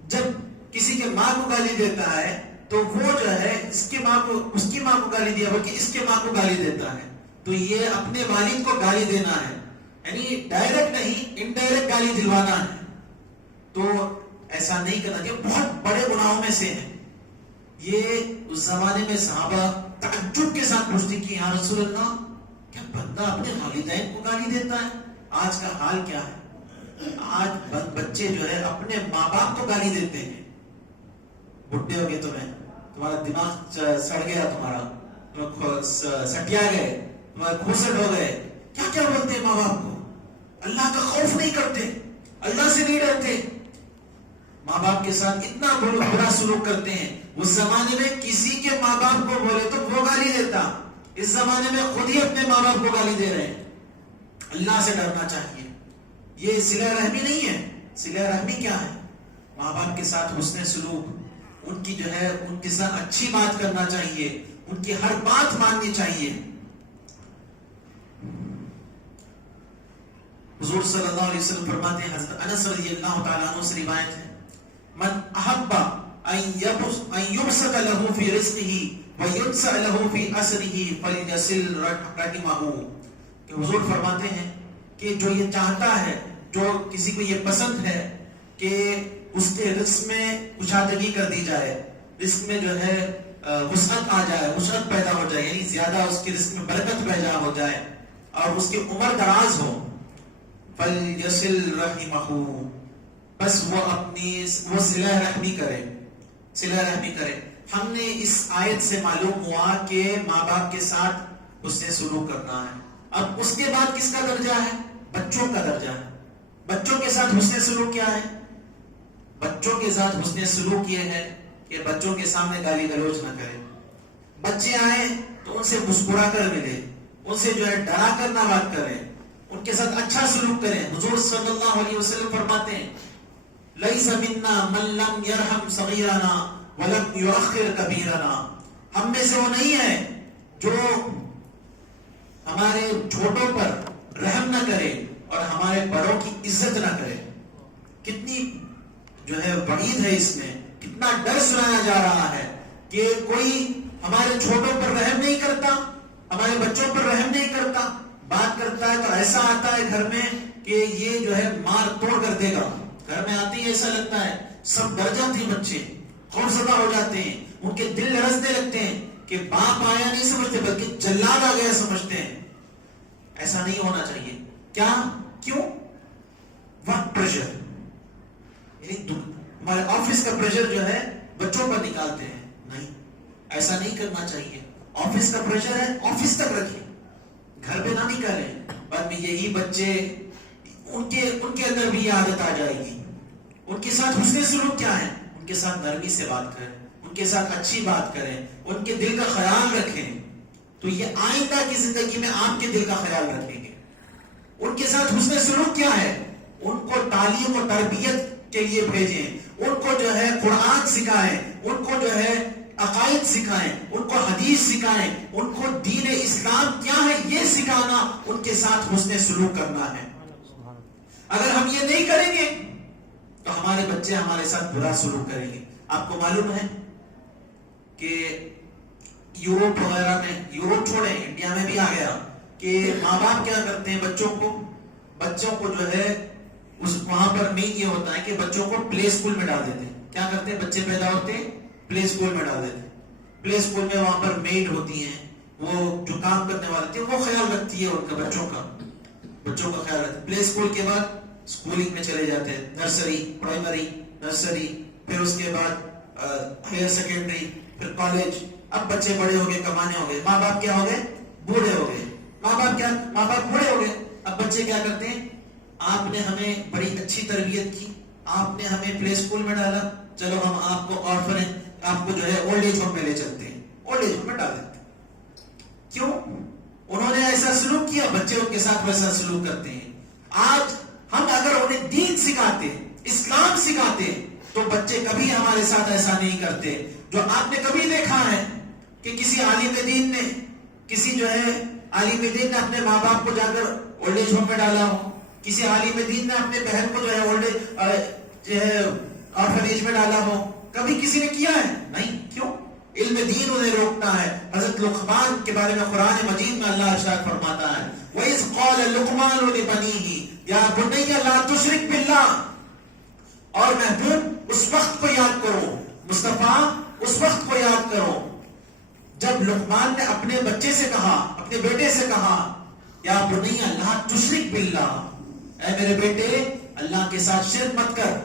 جب کسی کے ماں کو گالی دیتا ہے تو وہ جو ہے اس کی ماں کو گالی دیا بلکہ اس کے ماں کو گالی دیتا ہے. تو یہ اپنے والد کو گالی دینا ہے، یعنی ڈائریکٹ نہیں، انڈائریکٹ گالی دلوانا ہے. تو ایسا نہیں کرنا چاہیے، بہت بڑے گناہوں میں سے ہے یہ. اس زمانے میں صحابہ تعجب کے ساتھ پوچھتے کہ یا رسول اللہ، کیا بندہ اپنے والدین کو گالی دیتا ہے؟ آج کا حال کیا ہے؟ آج بچے جو ہے اپنے ماں باپ کو گالی دیتے ہیں. بڈھے ہو گئے تمہارا دماغ سڑ گیا، تمہارا سٹیا گئے، تمہارے کھوسٹ ہو گئے، کیا کیا بولتے ہیں ماں باپ کو. اللہ کا خوف نہیں کرتے، اللہ سے نہیں ڈرتے، ماں باپ کے ساتھ اتنا برا سلوک کرتے ہیں. اس زمانے میں کسی کے ماں باپ کو بولے تو وہ گالی دیتا، اس زمانے میں خود ہی اپنے ماں باپ کو گالی دے رہے ہیں. اللہ سے ڈرنا چاہیے. یہ صلہ رحمی نہیں ہے. صلہ رحمی کیا ہے؟ ماں باپ کے ساتھ حسن سلوک، ان کی جو ہے ان کے ساتھ اچھی بات کرنا چاہیے، ان کی ہر بات ماننی چاہیے. حضور صلی اللہ علیہ وسلم فرماتے ہیں، حضرت انس رضی اللہ تعالیٰ عنہ سے روایت ہے، من احب ان یبسط له فی رزقه وینسع له فی اثره فلیصل رحمه. کہ حضور فرماتے ہیں کہ جو یہ چاہتا ہے، جو کسی کو یہ پسند ہے کہ اس کے رزق میں کشادگی کر دی جائے، رزق میں جو ہے وسعت آ جائے، وسعت پیدا ہو جائے، یعنی زیادہ اس کے رزق میں برکت پیدا ہو جائے اور اس کی عمر دراز ہو، فلیصل رحمه، بس وہ صلہ رحمی کرے، صلہ رحمی کرے. ہم نے اس آیت سے معلوم ہوا کہ ماں باپ کے ساتھ حسن سلوک کرنا ہے. اب اس کے بعد کس کا درجہ ہے؟ بچوں کا درجہ ہے. بچوں کے ساتھ حسن سلوک کیا ہے؟ بچوں کے ساتھ حسن سلوک یہ ہے کہ بچوں کے سامنے گالی گلوچ نہ کرے. بچے آئیں تو ان سے مسکرا کر ملے، ان سے جو ہے ڈرا کر نہ بات کریں، ان کے ساتھ اچھا سلوک کریں. حضور صلی اللہ علیہ وسلم فرماتے ہیں، لیس منا من لم یرحم صغیرنا ولم یؤخر کبیرنا. ہم میں سے وہ نہیں ہے جو ہمارے چھوٹوں پر رحم نہ کرے اور ہمارے بڑوں کی عزت نہ کرے. کتنی جو ہے وعید ہے اس میں، کتنا ڈر سنایا جا رہا ہے کہ کوئی ہمارے چھوٹوں پر رحم نہیں کرتا، ہمارے بچوں پر رحم نہیں کرتا. بات کرتا ہے تو ایسا آتا ہے گھر میں کہ یہ جو ہے مار توڑ کر دے گا. گھر میں آتے ہی ایسا لگتا ہے، سب ڈر جاتے ہیں، بچے خوفزدہ ہو جاتے ہیں، ان کے دل لرزنے لگتے ہیں کہ باپ آیا نہیں سمجھتے بلکہ جلاد آ گیا سمجھتے ہیں. ایسا نہیں ہونا چاہیے. کیا؟ کیوں؟ ورک پریشر، یعنی ہمارے آفس کا پریشر جو ہے بچوں پر نکالتے ہیں. نہیں، ایسا نہیں کرنا چاہیے. آفس کا پریشر ہے آفس تک رکھیں، گھر پہ نہ نکالیں. بعد میں یہی بچے ان کے اندر بھی یہ عادت آ جائے گی. ان کے ساتھ حسن سلوک کیا ہے؟ ان کے ساتھ نرمی سے بات کریں، ان کے ساتھ اچھی بات کریں، ان کے دل کا خیال رکھیں. تو یہ آئندہ کی زندگی میں آپ کے دل کا خیال رکھیں گے. ان کے ساتھ حسن سلوک کیا ہے؟ ان کو تعلیم و تربیت کے لیے بھیجیں، ان کو جو ہے قرآن سکھائیں، ان کو جو ہے عقائد سکھائیں، ان کو حدیث سکھائیں، ان کو دین اسلام کیا ہے یہ سکھانا، ان کے ساتھ حسن سلوک کرنا ہے. اگر ہم یہ نہیں کریں گے تو ہمارے بچے ہمارے ساتھ برا سلوک کریں گے. آپ کو معلوم ہے کہ یوروپ وغیرہ میں، یوروپ چھوڑیں انڈیا میں بھی آ گیا کہ ماں باپ کیا کرتے ہیں، بچوں کو جو ہے وہاں پر مین یہ ہوتا ہے کہ بچوں کو پلے اسکول میں ڈال دیتے ہیں. کیا کرتے ہیں؟ بچے پیدا ہوتے ہیں پلے اسکول میں ڈال دیتے ہیں. پلے اسکول میں وہاں پر میڈ ہوتی ہیں، وہ جو کام کرنے والے تھے وہ خیال رکھتی ہے ان کا بچوں بچوں کا خیال رکھتے. پلے اسکول کے بعد اسکولنگ میں چلے جاتے ہیں, نرسری, پرائمری, نرسری, پھر اس کے بعد ہائر سیکنڈری, پھر کالج. اب بچے بڑے ہو گئے, کمانے ہو گئے, ماں باپ کیا ہو گئے, بوڑھے ہو گئے. ماں باپ بوڑھے ہو گئے. اب بچے کیا کرتے ہیں, آپ نے ہمیں بڑی اچھی تربیت کی, آپ نے ہمیں پلے اسکول میں ڈالا, چلو ہم آپ کو آرفن, آپ کو جو ہے اولڈ ایج ہوم میں لے چلتے ہیں, اولڈ ایج ہوم میں ڈال دیتے ہیں. کیوں؟ انہوں نے ایسا سلوک کیا, بچے ان کے ساتھ ویسا سلوک کرتے ہیں. آج ہم اگر انہیں دین سکھاتے, اسلام سکھاتے, تو بچے کبھی ہمارے ساتھ ایسا نہیں کرتے. جو آپ نے کبھی دیکھا ہے کہ کسی عالم دین نے, کسی جو ہے عالم دین نے اپنے ماں باپ کو جا کر اولڈ ایج ہوم میں ڈالا ہو, کسی عالم دین نے اپنے بہن کو جو ہے آرفن ایج میں ڈالا ہو؟ کبھی کسی نے کیا ہے؟ نہیں. کیوں؟ علم دین انہیں روکتا ہے. حضرت لقمان کے بارے میں قرآن مجید میں اللہ ارشاد فرماتا ہے, وَإِذْ قَالَ لُقْمَانُ لِبَنِيهِ يَا بُنَيَّ لَا تُشْرِكْ بِاللَّهِ. اور محبوب اس وقت کو یاد کرو, مصطفیٰ اس وقت کو یاد کرو جب لقمان نے اپنے بچے سے کہا, اپنے بیٹے سے کہا, یا بنیہ لا تشرک باللہ, اے میرے بیٹے اللہ کے ساتھ شرک مت کر.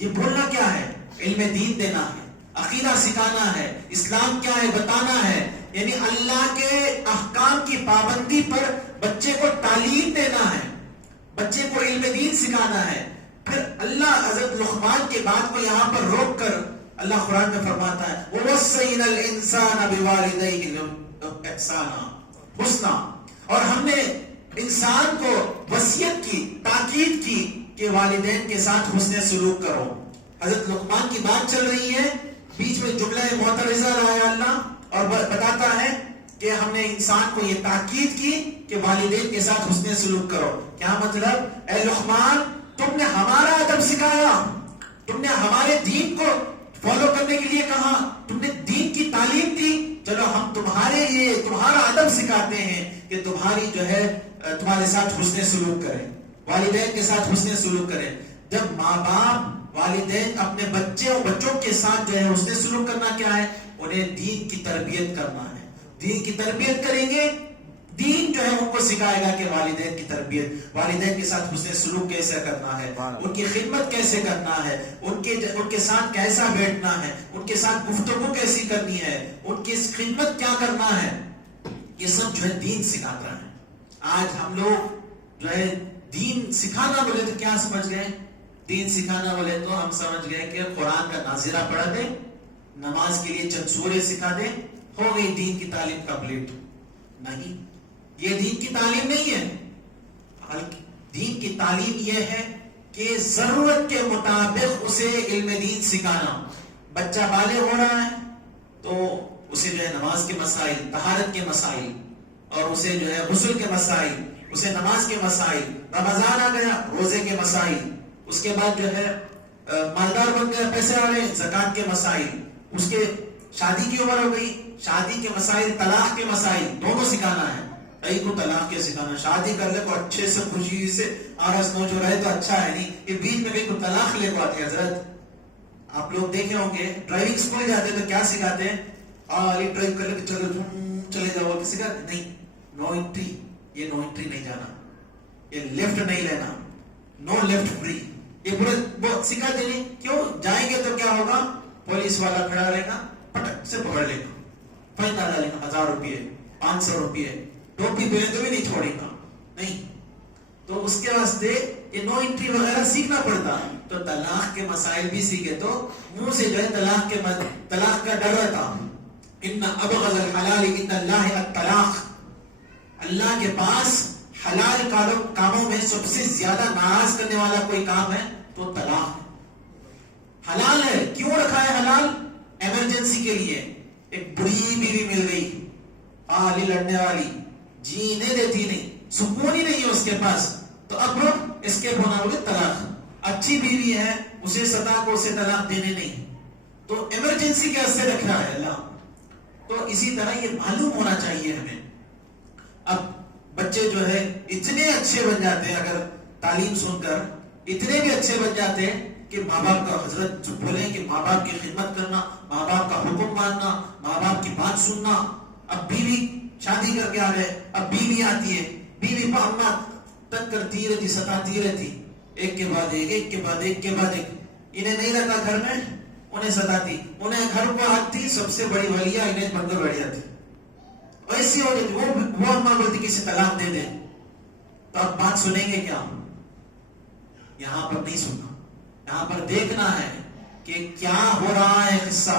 یہ بولنا کیا ہے؟ علم دین دینا ہے, عقیدہ سکھانا ہے, اسلام کیا ہے بتانا ہے. یعنی اللہ کے احکام کی پابندی پر بچے کو تعلیم دینا ہے, بچے کو علم دین سکھانا ہے. پھر اللہ حضرت لقمان کے بات کو یہاں پر روک کر اللہ قرآن میں فرماتا ہے, وَوَصَّيْنَا الْإِنسَانَ بِوَالِدَيْهِ إِحْسَانًا حسنا. اور ہم نے انسان کو وصیت کی, تاکید کی کہ والدین کے ساتھ حسن سلوک کرو. حضرت لقمان کی بات چل رہی ہے, بیچ میں جملہ معترضہ لایا اللہ اور بتاتا ہے کہ ہم نے انسان کو یہ تاکید کی کہ والدین کے ساتھ حسن سلوک کرو. کیا مطلب؟ اے لقمان, تم نے ہمارا ادب سکھایا, تم نے ہمارے دین کو فالو کرنے کے لیے کہا, تم نے دین کی تعلیم دی, چلو ہم تمہارا ادب سکھاتے ہیں کہ تمہاری جو ہے تمہارے ساتھ حسن سلوک کریں, والدین کے ساتھ حسن سلوک کریں. جب ماں باپ والدین اپنے بچوں کے ساتھ جو ہے حسن سلوک کرنا کیا ہے؟ انہیں دین کی تربیت کرنا ہے. دین کی تربیت کریں گے, دین جو ہے ان کو سکھائے گا کہ والدین کی تربیت, والدین کے ساتھ حسن سلوک کیسے کرنا ہے, ان کی خدمت کیسے کرنا ہے, ان کے ساتھ کیسا بیٹھنا ہے, ان کے ساتھ گفتگو کیسی کرنی ہے, ان کی خدمت کیا کرنا ہے. یہ سب جو ہے دین سکھاتا ہے. آج ہم لوگ جو ہے دین سکھانا بولے تو کیا سمجھ گئے؟ دین سکھانا بولے تو ہم سمجھ گئے کہ قرآن کا نازلہ پڑھا دے, نماز کے لیے چند سورے سکھا دے, ہو گئی دین کی تعلیم کمپلیٹ. نہیں, یہ دین کی تعلیم نہیں ہے. دین کی تعلیم یہ ہے کہ ضرورت کے مطابق اسے علم دین سکھانا. بچہ بالغ ہو رہا ہے تو اسے جو ہے نماز کے مسائل, طہارت کے مسائل, اور اسے جو ہے غسل کے مسائل, اسے نماز کے مسائل, رمضان آ گیا روزے کے مسائل, اس کے بعد جو ہے مالدار بن گیا, پیسے آ رہے, زکات کے مسائل, اس کے شادی کی عمر ہو گئی, شادی کے مسائل, طلاق کے مسائل, دونوں سکھانا ہے. کئی کو طلاق کے سکھانا, شادی کر لے کو اچھے سے خوشی سے آرس نوچ ہو رہے تو اچھا ہے, نہیں کہ بیچ میں کئی کو طلاق لے کو آتے. حضرت آپ لوگ دیکھے ہوں گے ڈرائیونگ اسکول جاتے تو کیا سکھاتے ہیں؟ یہ ڈرائیو کر لے چلو چلے جاؤ, سکھاتے نہیں, نو انٹری, یہ نو انٹری نہیں جانا, یہ لیفٹ نہیں لینا, نو لیفٹ فری, یہ پورے سکھا دینے. کیوں؟ جائیں گے تو کیا ہوگا, پولیس والا کھڑا رہے گا, پٹک سے پکڑ لے گا, فائن ڈالا لے گا, 1000 روپے 500 روپے, ٹوپی پہنے تو بھی نہیں چھوڑے گا. نہیں, تو اس کے واسطے یہ نو انٹری وغیرہ سیکھنا پڑتا. تو طلاق کے مسائل بھی سیکھے تو منہ سے جو ہے طلاق کا ڈر رہتا. ان ابغض الحلال عند اللہ الطلاق, اللہ کے پاس حلال کاموں میں سب سے زیادہ ناراض کرنے والا کوئی کام ہے تو طلاق ہے. حلال ہے, کیوں رکھا ہے حلال؟ ایمرجنسی کے لیے. ایک بری بیوی مل گئی, علی لڑنے والی, جینے دیتی نہیں, سکون ہی نہیں ہے اس کے پاس, تو اب اسکیپ ہونا بولے طلاق. اچھی بیوی ہے, اسے ستا کو اسے طلاق دینے نہیں, تو ایمرجنسی کے واسطے رکھا ہے اللہ. تو اسی طرح یہ معلوم ہونا چاہیے ہمیں. اب بچے جو ہے اتنے اچھے بن جاتے ہیں, اگر تعلیم سن کر اتنے بھی اچھے بن جاتے ہیں کہ ماں باپ کا, حضرت جو بولیں کہ ماں باپ کی خدمت کرنا, ماں باپ کا حکم ماننا, ماں باپ کی بات سننا. اب بیوی شادی کر کے آ گئے, اب بیوی آتی ہے, بیوی تنگ کرتی رہتی، ستاتی رہتی، ایک کے بعد ایک، ایک کے بعد ایک کے بعد ایک. انہیں نہیں رہتا گھر میں، انہیں ستاتی، انہیں گھر کو آتی، سب سے بڑی ولیہ انہیں بن کر بیٹھ جاتی. ایسی ہو جاتی. وہ اماں بولتی کسی طلاق دے دیں، تو آپ بات سنیں گے کیا؟ یہاں پر نہیں سننا، یہاں پر دیکھنا ہے کہ کیا ہو رہا ہے قصہ،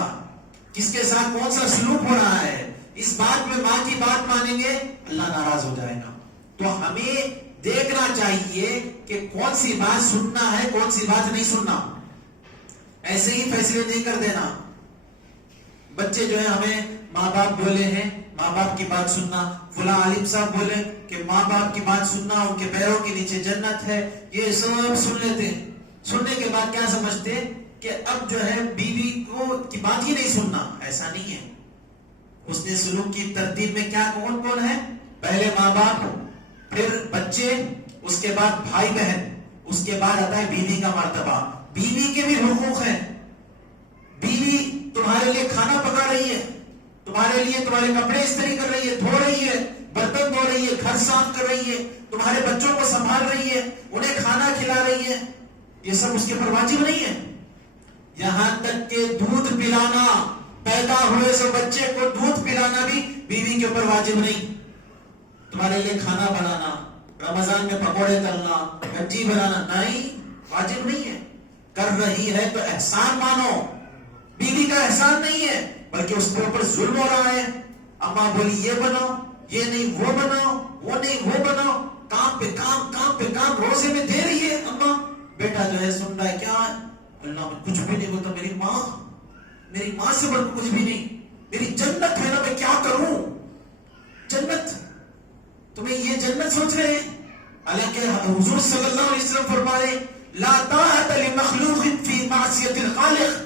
کس کے ساتھ کون سا سلوک ہو رہا ہے. اس بات میں ماں کی بات مانیں گے اللہ ناراض ہو جائے گا. تو ہمیں دیکھنا چاہیے کہ کون سی بات سننا ہے، کون سی بات نہیں سننا. ایسے ہی فیصلے نہیں کر دینا. بچے جو ہے ہمیں ماں باپ بولے ہیں ماں باپ کی بات سننا، فلاں عالم صاحب بولے کہ ماں باپ کی بات سننا، ان کے پیروں کے نیچے جنت ہے، یہ سب سن لیتے ہیں. سننے کے بعد کیا سمجھتے ہیں کہ اب جو ہے بیوی کو کی بات ہی نہیں سننا. ایسا نہیں ہے. اس نے سلوک کی ترتیب میں کیا کون کون ہے؟ پہلے ماں باپ، پھر بچے، اس کے بعد بھائی بہن، اس کے بعد آتا ہے بیوی کا مرتبہ. بیوی کے بھی حقوق ہیں. بیوی تمہارے لیے کھانا پکا رہی ہے، تمہارے لیے تمہارے کپڑے استری کر رہی ہے، دھو رہی ہے، برتن دھو رہی ہے، گھر صاف کر رہی ہے، تمہارے بچوں کو سنبھال رہی ہے، انہیں کھانا کھلا رہی ہے. یہ سب اس کے اوپر واجب نہیں ہے. یہاں تک کہ دودھ پلانا، پیدا ہوئے سے بچے کو دودھ پلانا بھی بیوی کے اوپر واجب نہیں. تمہارے لیے کھانا بنانا، رمضان میں پکوڑے تلنا، کچی بنانا، نہیں، واجب نہیں ہے. کر رہی ہے تو احسان مانو. بیوی کا احسان نہیں ہے بلکہ اس کے اوپر ظلم ہو رہا ہے. اماں بولی یہ بناؤ، یہ نہیں وہ بناؤ، وہ نہیں وہ بناؤ، کام پہ کام، کام پہ کام، روزے میں دے رہی ہے اماں. بیٹا جو ہے سن رہا ہے کیا ہے؟ اللہ میں کچھ بھی نہیں ہوتا، میری ماں سے بڑھ کچھ بھی نہیں، میری جنت ہے نا، میں کیا کروں؟ جنت، تمہیں یہ جنت سوچ رہے ہیں؟ حالانکہ حضور صلی اللہ علیہ وسلم فرمائے لا طاعت لمخلوق فی معصیت الخالق.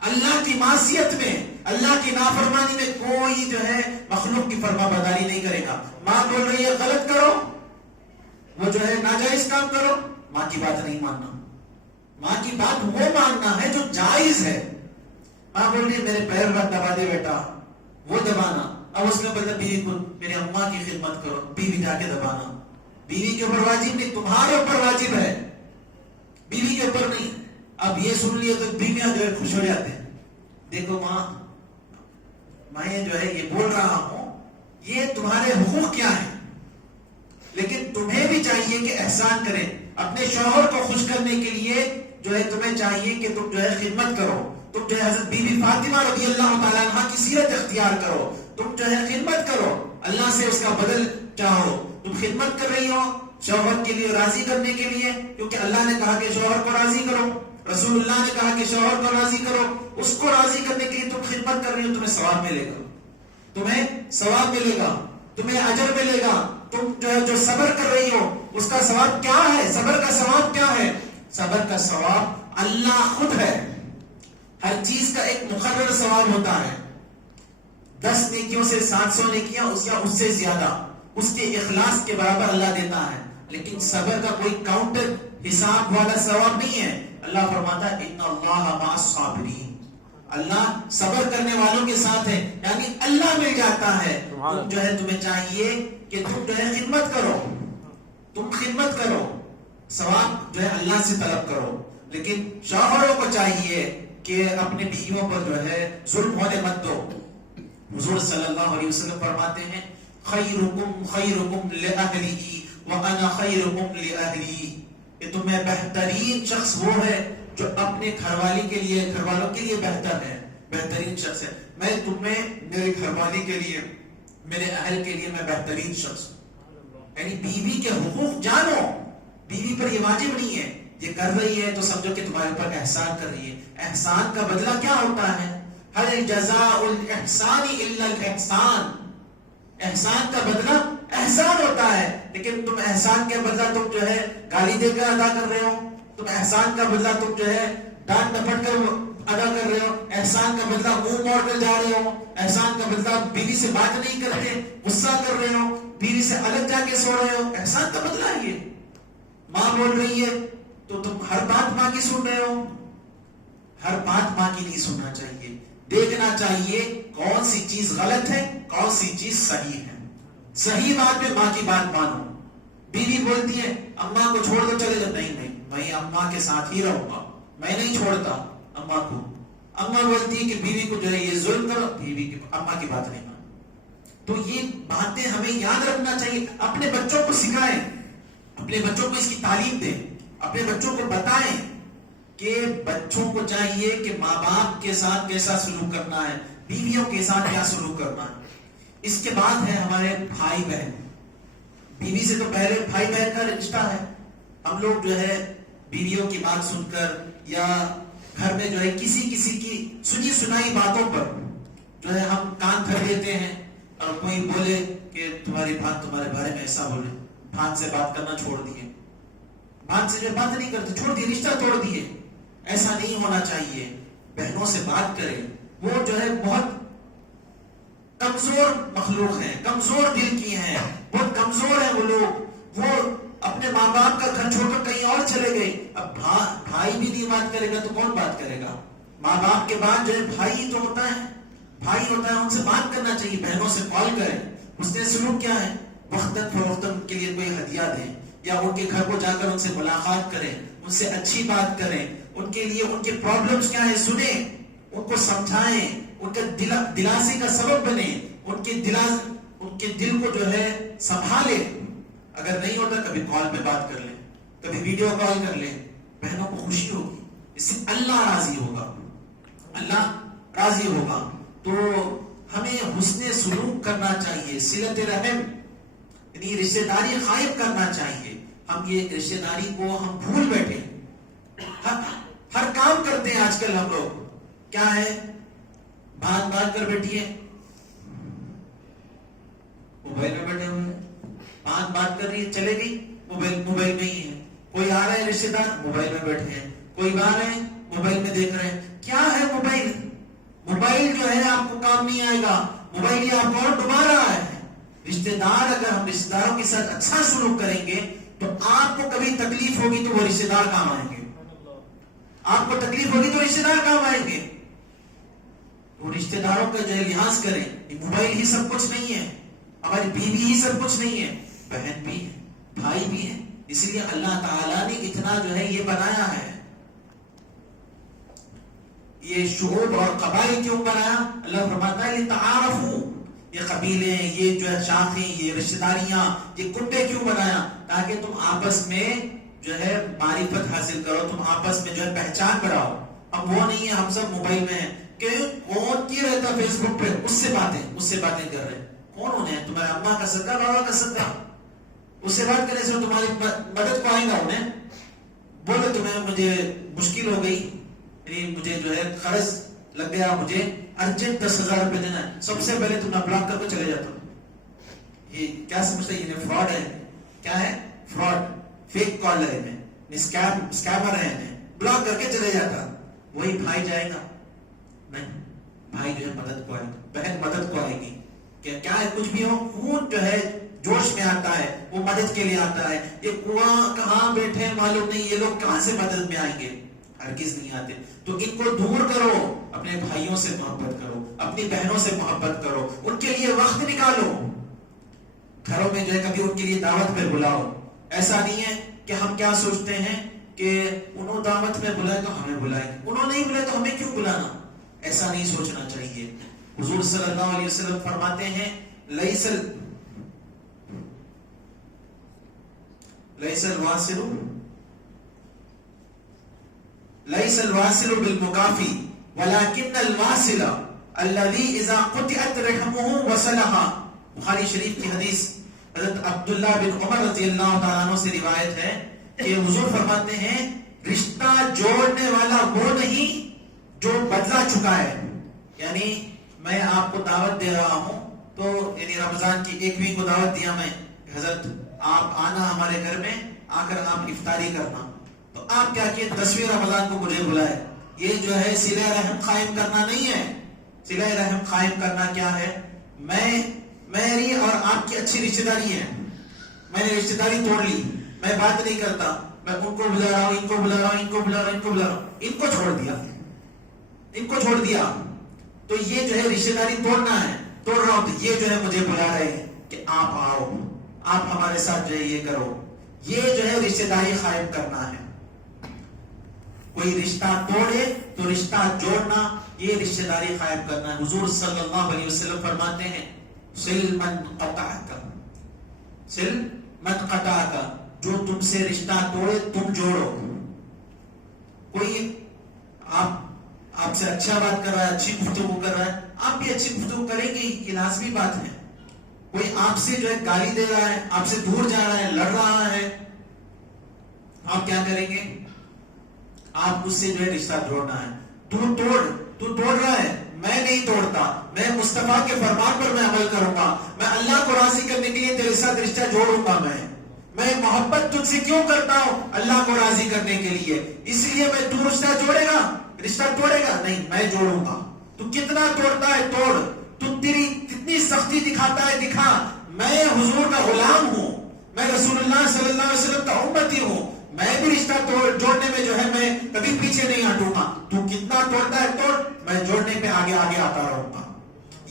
اللہ کی معصیت میں، اللہ کی نافرمانی میں کوئی جو ہے مخلوق کی فرما برداری نہیں کرے گا. ماں بول رہی ہے غلط کرو، وہ جو ہے ناجائز کام کرو، ماں کی بات نہیں ماننا. ماں کی بات وہ ماننا ہے جو جائز ہے. ماں بول رہی ہے میرے پیر مت دبا دے بیٹا، وہ دبانا. اب اس میں بتا بیوی کو میرے اماں کی خدمت کرو، بیوی جا کے دبانا. بیوی کے اوپر واجب نہیں، تمہارے اوپر واجب ہے، بیوی کے اوپر نہیں. اب یہ سن لیے تو بیویاں جو ہے خوش ہو جاتے ہیں. دیکھو ماں، میں جو ہے یہ بول رہا ہوں، یہ تمہارے حقوق کیا ہیں، لیکن تمہیں بھی چاہیے کہ احسان کریں. اپنے شوہر کو خوش کرنے کے لیے جو ہے تمہیں چاہیے کہ تم جو ہے خدمت کرو. تم جو ہے حضرت بی بی فاطمہ رضی اللہ تعالیٰ عنہ کی سیرت اختیار کرو. تم جو ہے خدمت کرو، اللہ سے اس کا بدل چاہو. تم خدمت کر رہی ہو شوہر کے لیے راضی کرنے کے لیے، کیونکہ اللہ نے کہا کہ شوہر کو راضی کرو، رسول اللہ نے کہا کہ شوہر کو راضی کرو. اس کو راضی کرنے کے لیے تم خدمت کر رہی ہو، تمہیں ثواب ملے گا، تمہیں ثواب ملے گا، تمہیں اجر ملے گا. تم جو صبر کر رہی ہو اس کا ثواب کیا ہے؟ صبر کا ثواب کیا ہے؟ صبر کا ثواب اللہ خود ہے. ہر چیز کا ایک مقرر ثواب ہوتا ہے. 10 نیکیوں سے 700 نیکیاں اس یا اس سے زیادہ، اس کے اخلاص کے برابر اللہ دیتا ہے. لیکن صبر کا کوئی کاؤنٹر حساب والا ثواب نہیں ہے. اللہ فرماتا ہے ان اللہ مع الصابرین، اللہ صبر کرنے والوں کے ساتھ ہے. یعنی اللہ مل جاتا ہے. تم جو ہے تمہیں چاہیے کہ تم جو ہے خدمت کرو، تم خدمت کرو، ثواب جو ہے اللہ سے طلب کرو. لیکن شوہروں کو چاہیے کہ اپنے بیویوں پر جو ہے ظلم ہونے مت دو. حضور صلی اللہ علیہ وسلم فرماتے ہیں خیرکم خیرکم لأہلہ وَأَنَا خَيْرُكُمْ لِأَهْلِي. کہ تمہیں بہترین شخص وہ ہے جو اپنے گھر والی کے لیے، گھر والوں کے لیے بہتر ہے، بہترین شخص ہے. میں تمہیں میرے گھر والی کے لیے، میرے اہل کے لیے میں بہترین شخص ہوں. یعنی بیوی کے حقوق جانو. بیوی پر یہ واجب نہیں ہے، یہ کر رہی ہے تو سمجھو کہ تمہارے اوپر احسان کر رہی ہے. احسان کا بدلہ کیا ہوتا ہے؟ هل جزاء الاحسان الا الاحسان. احسان کا بدلہ احسان ہوتا ہے. لیکن تم احسان کے بدلہ تم جو ہے گالی دے کر ادا کر رہے ہو، تم احسان کا بدلہ تم جو ہے ڈانٹ ڈپٹ کر ادا کر رہے ہو، احسان کا بدلہ منہ موڑ کر جا رہے ہو، احسان کا بدلہ بیوی سے بات نہیں کرتے غصہ کر رہے ہو، بیوی سے الگ جا کے سو رہے ہو. احسان کا بدلہ ہے یہ. ماں بول رہی ہے تو تم ہر بات ماں کی سن رہے ہو. ہر بات ماں کی نہیں سننا چاہیے. دیکھنا چاہیے کون سی چیز غلط ہے، کون سی چیز صحیح ہے. صحیح بات میں ماں کی بات مانو، بیوی بولتی ہے اماں کو چھوڑ دو چلے جاؤ، نہیں میں اماں کے ساتھ ہی رہوں گا، میں نہیں چھوڑتا اماں کو۔ اماں بولتی ہے کہ بیوی کو جو ہے یہ ظلم کرو، بیوی کی اماں کی بات نہیں مان۔ تو یہ باتیں ہمیں یاد رکھنا چاہیے، اپنے بچوں کو سکھائیں، اپنے بچوں کو اس کی تعلیم دیں، اپنے بچوں کو بتائیں کہ بچوں کو چاہیے کہ ماں باپ کے ساتھ کیسا سلوک کرنا ہے، بیویوں کے ساتھ کیا سلوک کرنا ہے۔ اس کے بعد ہے ہمارے بھائی بہن۔ بیوی سے تو پہلے بھائی بہن کا رشتہ ہے۔ ہم لوگ جو ہے بیویوں کی بات سن کر یا گھر میں جو ہے کسی کی سنی سنائی باتوں پر جو ہے ہم کان دھر دیتے ہیں، اور کوئی بولے کہ تمہاری بات تمہارے بارے میں ایسا بولے، بھان سے بات کرنا چھوڑ دیے، بھان سے جو بات نہیں کرتے چھوڑ دیے، رشتہ توڑ دیے۔ ایسا نہیں ہونا چاہیے، بہنوں سے بات کریں۔ وہ جو ہے بہت کمزور مخلوق ہیں، کمزور دل کی ہیں، بہت کمزور ہیں وہ لوگ، وہ اپنے ماں باپ کا گھر چھوڑ کر کہیں اور چلے گئے۔ اب بھائی بھی نہیں بات کرے گا تو کون بات کرے گا؟ ماں باپ کے بعد جو ہے بھائی تو ہوتا ہے، بھائی ہوتا ہے، ان سے بات کرنا چاہیے، بہنوں سے کال کریں، اس نے سلوک کیا ہے، وقتاً فوقتاً کے لیے کوئی ہدیہ دیں، یا ان کے گھر کو جا کر ان سے ملاقات کریں، ان سے اچھی بات کریں، ان کے لیے ان کے پرابلمز کیا ہے سنیں، ان کو سمجھائیں، ان کا دلاسی کا سبب بنے، ان کے دل کو جو ہے سنبھالے۔ اگر نہیں ہوتا کبھی کال پہ بات کر لیں، کبھی ویڈیو کال کر لیں، بہنوں کو خوشی ہوگی، اس سے اللہ راضی ہوگا، اللہ راضی ہوگا۔ تو ہمیں حسن سلوک کرنا چاہیے، صلۃ رحم یعنی رشتہ داری قائم کرنا چاہیے۔ ہم یہ رشتہ داری کو ہم بھول بیٹھے، ہر کام کرتے ہیں آج کل ہم لوگ، کیا ہے بات کر بیٹھیے، موبائل میں بیٹھے ہوئے، بات کر رہی ہے چلے گئی، موبائل میں ہی ہے، کوئی آ رہا ہے رشتہ دار موبائل میں بیٹھے ہیں، کوئی آ رہے ہیں موبائل میں دیکھ رہے ہیں۔ کیا ہے موبائل جو ہے آپ کو کام نہیں آئے گا، موبائل یہ آپ کو اور ڈبا رہا ہے۔ رشتہ دار، اگر ہم رشتہ داروں کے ساتھ اچھا سلوک کریں گے تو آپ کو کبھی تکلیف ہوگی تو وہ رشتہ دار کام آئیں گے، آپ کو تکلیف ہوگی تو رشتہ دار کام آئیں گے۔ وہ رشتہ داروں کا جو ہے لحاظ کریں، موبائل ہی سب کچھ نہیں ہے، ہماری بیوی ہی سب کچھ نہیں ہے، بہن بھی ہے، بھائی بھی ہے۔ اس لیے اللہ تعالیٰ نے اتنا جو ہے یہ بنایا ہے، یہ شعوب اور قبائل کیوں بنایا؟ اللہ فرماتا ہے لتعارفوا، یہ قبیلے، یہ جو ہے شاخیں، یہ رشتہ داریاں، یہ کنبے کیوں بنایا؟ تاکہ تم آپس میں جو ہے معرفت حاصل کرو، تم آپس میں جو ہے پہچان بڑھاؤ۔ اب وہ نہیں ہے ہم سب موبائل میں ہیں کہ کون کی رہتا فیس بک پہ، اس سے باتیں کر رہے ہیں، کون انہیں؟ تمہارے اماں کا صدقہ، بابا کا صدقہ، اس سے بات کرنے سے تمہاری مدد کو آئے گا۔ انہیں بولے تمہیں مجھے مشکل ہو گئی، یعنی مجھے جو ہے قرض لگ گیا، مجھے ارجنٹ 10,000 روپے دینا ہے، سب سے پہلے تم بلاک کر کے چلے جاتا ہوں۔ یہ کیا سمجھتے ہیں؟ یہ فراڈ ہے، کیا ہے؟ فراڈ، فیک کالر ہے، اسکیمر ہے، بلاک کر کے چلے جاتا۔ وہی بھائی جائے گا نہیں، بھائی جو ہے مدد کو آئے گا، بہن مدد کو آئے گی، کیا ہے کچھ بھی ہو، خون جو ہے جوش میں آتا ہے، وہ مدد کے لیے آتا ہے۔ یہ کنواں کہاں بیٹھے معلوم نہیں، یہ لوگ کہاں سے مدد میں آئیں گے؟ ہرگز نہیں آتے۔ تو ان کو دور کرو، اپنے بھائیوں سے محبت کرو، اپنی بہنوں سے محبت کرو، ان کے لیے وقت نکالو، گھروں میں جو ہے کبھی ان کے لیے دعوت پہ بلاؤ۔ ایسا نہیں ہے کہ ہم کیا سوچتے ہیں کہ انہوں دعوت میں بلائے تو ہمیں بلائے، انہوں نہیں بلائے تو ہمیں کیوں بلانا؟ ایسا نہیں سوچنا چاہیے۔ حضور صلی اللہ علیہ وسلم فرماتے ہیں لیس الواصل بالمکافی ولكن الواصل الذي اذا قطعت رحمه وصلها۔ بخاری شریف کی حدیث، حضرت عبداللہ بن عمر رضی اللہ تعالیٰ عنہ سے روایت ہے کہ حضور فرماتے ہیں رشتہ جوڑنے والا وہ نہیں جو بدلا چکا ہے۔ یعنی میں آپ کو دعوت دے رہا ہوں، تو یعنی رمضان کی 1ویں کو دعوت دیا میں، حضرت آپ آنا ہمارے گھر میں، آ کر آپ افطاری کرنا، تو آپ کیا کہ 10ویں رمضان کو مجھے بلائے۔ یہ جو ہے صلہ رحم قائم کرنا نہیں ہے۔ صلہ رحم قائم کرنا کیا ہے؟ میری اور آپ کی اچھی رشتہ داری ہے، میں نے رشتہ داری توڑ لی، میں بات نہیں کرتا، میں ان کو بلا رہا ہوں، ان کو بلا رہا ہوں، ان کو بلا رہا ہوں، ان کو بلا رہا ہوں، ان کو چھوڑ دیا، تو یہ جو ہے رشتہ داری توڑنا ہے، توڑ رہا ہوں، تو یہ جو ہے مجھے بلا رہے ہیں کہ آپ آؤ، آپ ہمارے ساتھ جو ہے یہ کرو. یہ جو ہے رشتہ داری قائم کرنا ہے. کوئی رشتہ توڑے تو رشتہ جوڑنا، یہ رشتہ داری قائم کرنا ہے. حضور صلی اللہ علیہ وسلم فرماتے ہیں سل من قطعک، سل من قطعک، جو تم سے رشتہ توڑے تم جوڑو. کوئی آپ سے اچھا بات کر رہا ہے، اچھی گفتگو کر رہا ہے، آپ بھی اچھی گفتگو کریں گے، یہ لازمی بات ہے. کوئی آپ سے جو ہے گالی دے رہا ہے، آپ سے دور جا رہا ہے، لڑ رہا ہے، آپ کیا کریں گے؟ آپ اس سے جو ہے رشتہ جوڑنا ہے. تو توڑ رہا ہے، میں نہیں توڑتا، میں مصطفیٰ کے فرمان پر میں عمل کروں گا، میں اللہ کو راضی کرنے کے لیے تیرے ساتھ رشتہ جوڑوں گا. میں محبت تجھ سے کیوں کرتا ہوں؟ اللہ کو راضی کرنے کے لیے. اس لیے میں تو رشتہ جوڑے گا، رشتہ توڑے گا نہیں، میں جوڑوں گا. تو کتنا توڑتا ہے توڑ، تو تیری کتنی سختی دکھاتا ہے دکھا. میں حضور کا غلام ہوں، میں رسول اللہ صلی اللہ علیہ وسلم کا امتی ہوں. میں بھی رشتہ جوڑنے میں جو ہے میں کبھی پیچھے نہیں ہٹوں گا. تو کتنا توڑتا ہے توڑ، میں جوڑنے پہ آگے آتا رہوں گا.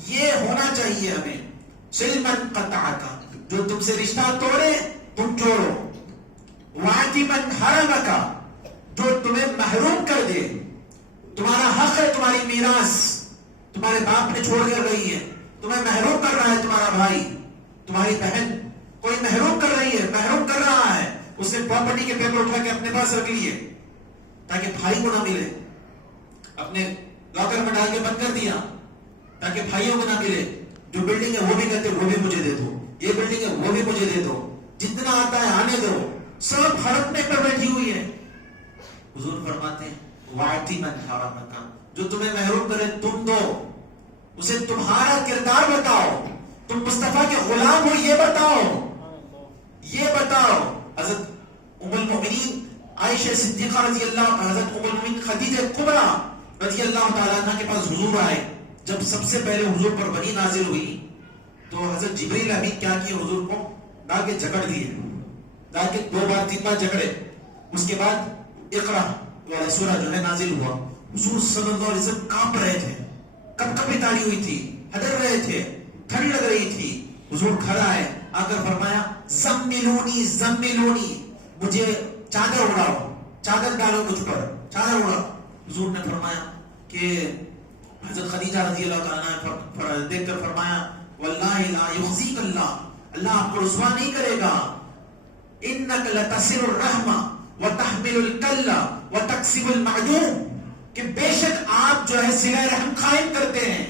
یہ ہونا چاہیے ہمیں. سلمن قطعک، جو تم سے رشتہ توڑے تم جوڑو. واتی من حرمک، جو تمہیں محروم کر دے. تمہارا حق ہے، تمہاری میراث تمہارے باپ نے چھوڑ کر گئی ہے، تمہیں محروم کر رہا ہے تمہارا بھائی، تمہاری بہن کوئی محروم کر رہی ہے، محروم کر رہا ہے. اس نے پراپرٹی کے پیپر اٹھا کے اپنے پاس رکھ لیے تاکہ بھائی کو نہ ملے، اپنے لاکر میں ڈال کے بند کر دیا تاکہ بھائیوں کو نہ ملے. جو بلڈنگ ہے وہ بھی کہتے وہ بھی مجھے دے دو، یہ بلڈنگ ہے وہ بھی مجھے دے دو، جتنا آتا ہے آنے دو. سب ہڑپنے پر بیٹھی ہوئی ہے. حضور فرماتے ہیں واتی من حرمک، جو تمہیں محروم کرے تم دو. اسے تمہارا کردار بتاؤ، تم مصطفیٰ کے غلام ہو، یہ بتاؤ، یہ بتاؤ. حضرت ام المؤمنین عائشہ صدیقہ رضی اللہ، حضرت ام المؤمنین خدیجہ کبریٰ رضی اللہ تعالیٰ عنہ کے پاس حضور آئے. جب سب سے پہلے حضور پر وحی نازل ہوئی تو حضرت جبریل امین کیا کیے، حضور کو ڈال کے جکڑ دیے، ڈال کے 2 بار 3 بار جکڑے. اس کے بعد اقرا والا سورہ جو ہے نازل ہوا. حضور صلی اللہ علیہ وسلم کانپ رہے تھے، کپکپی تاری ہوئی تھی، ہدر رہے تھے، ٹھنڈ لگ رہی تھی. حضور کھڑا ہے، آ کر فرمایا زملونی زملونی، مجھے چادر اڑاؤ، چادر ڈالو مجھ پر، چادر اڑاؤ. حضور نے فرمایا کہ حضرت خدیجہ رضی اللہ تعالیٰ عنہ دیکھ کر فرمایا واللہ لا یخزیک اللہ، اللہ آپ کو رسوا نہیں کرے گا. انک لتصل الرحم وتحمل الکل وتکسب المعدوم، کہ بے شک آپ جو ہے صلہ رحم قائم کرتے ہیں،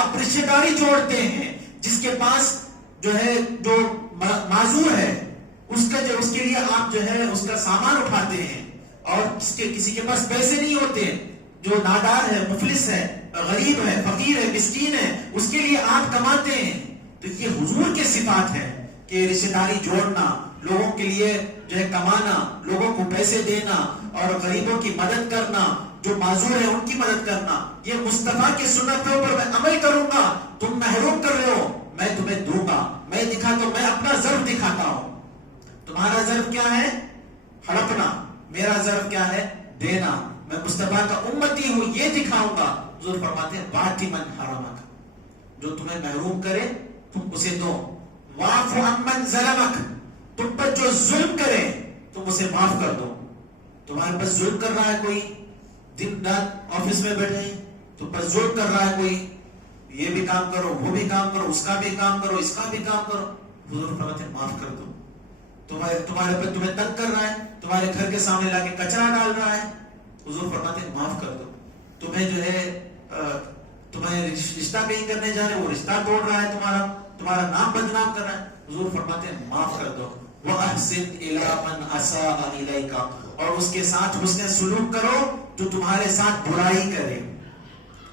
آپ رشتہ داری جوڑتے ہیں. جس کے پاس جو ہے جو معذور ہے اس کے لیے آپ جو ہے اس کا سامان اٹھاتے ہیں، اور کسی کے پاس پیسے نہیں ہوتے، جو نادار ہے، مفلس ہے، غریب ہے، فقیر ہے، مسکین ہے، اس کے لیے آپ کماتے ہیں. تو یہ حضور کے صفات ہے کہ رشتہ داری جوڑنا، لوگوں کے لیے جو ہے کمانا، لوگوں کو پیسے دینا اور غریبوں کی مدد کرنا، جو معذور ہے ان کی مدد کرنا. یہ مصطفیٰ کی سنتوں پر میں عمل کروں گا. تم محروم کر رہے ہو، میں تمہیں دوں گا. میں دکھاتا ہوں، میں اپنا ضرب دکھاتا ہوں. تمہارا ضرب کیا ہے؟ ہڑپنا. میرا ضرب کیا ہے؟ دینا. میں مصطفیٰ کا امتی ہوں، یہ دکھاؤں گا. حضور فرماتے ہیں باتی من حرمک، جو تمہیں محروم کرے تم اسے دو. واعف عمن ظلمک، تم پر جو ظلم کرے تم اسے معاف کر دو. تمہارے پاس ظلم کر رہا ہے کوئی، دن رات آفس میں بیٹھے ہیں، تم پر ظلم کر رہا ہے کوئی، یہ بھی کام کرو، وہ بھی کام کرو، اس کا بھی کام کرو، اس کا بھی کام کرو. حضور فرماتے ہیں معاف کر دو. تمہارے پر تمہیں تنگ کر رہا ہے، تمہارے گھر کے سامنے لا کے کچرا ڈال رہا ہے، حضور فرماتے ہیں معاف کر دو. تمہیں جو ہے تمہیں رشتہ کہیں کرنے جا رہے، وہ رشتہ توڑ رہا ہے، تمہارا نام بدنام کر رہا ہے، حضور فرماتے ہیں معاف کر دو. وَأَحْسِنْ إِلَىٰ مَنْ أَسَاءَ إِلَيْكَ، اور اس کے ساتھ حسن سلوک کرو جو تمہارے ساتھ برائی کرے.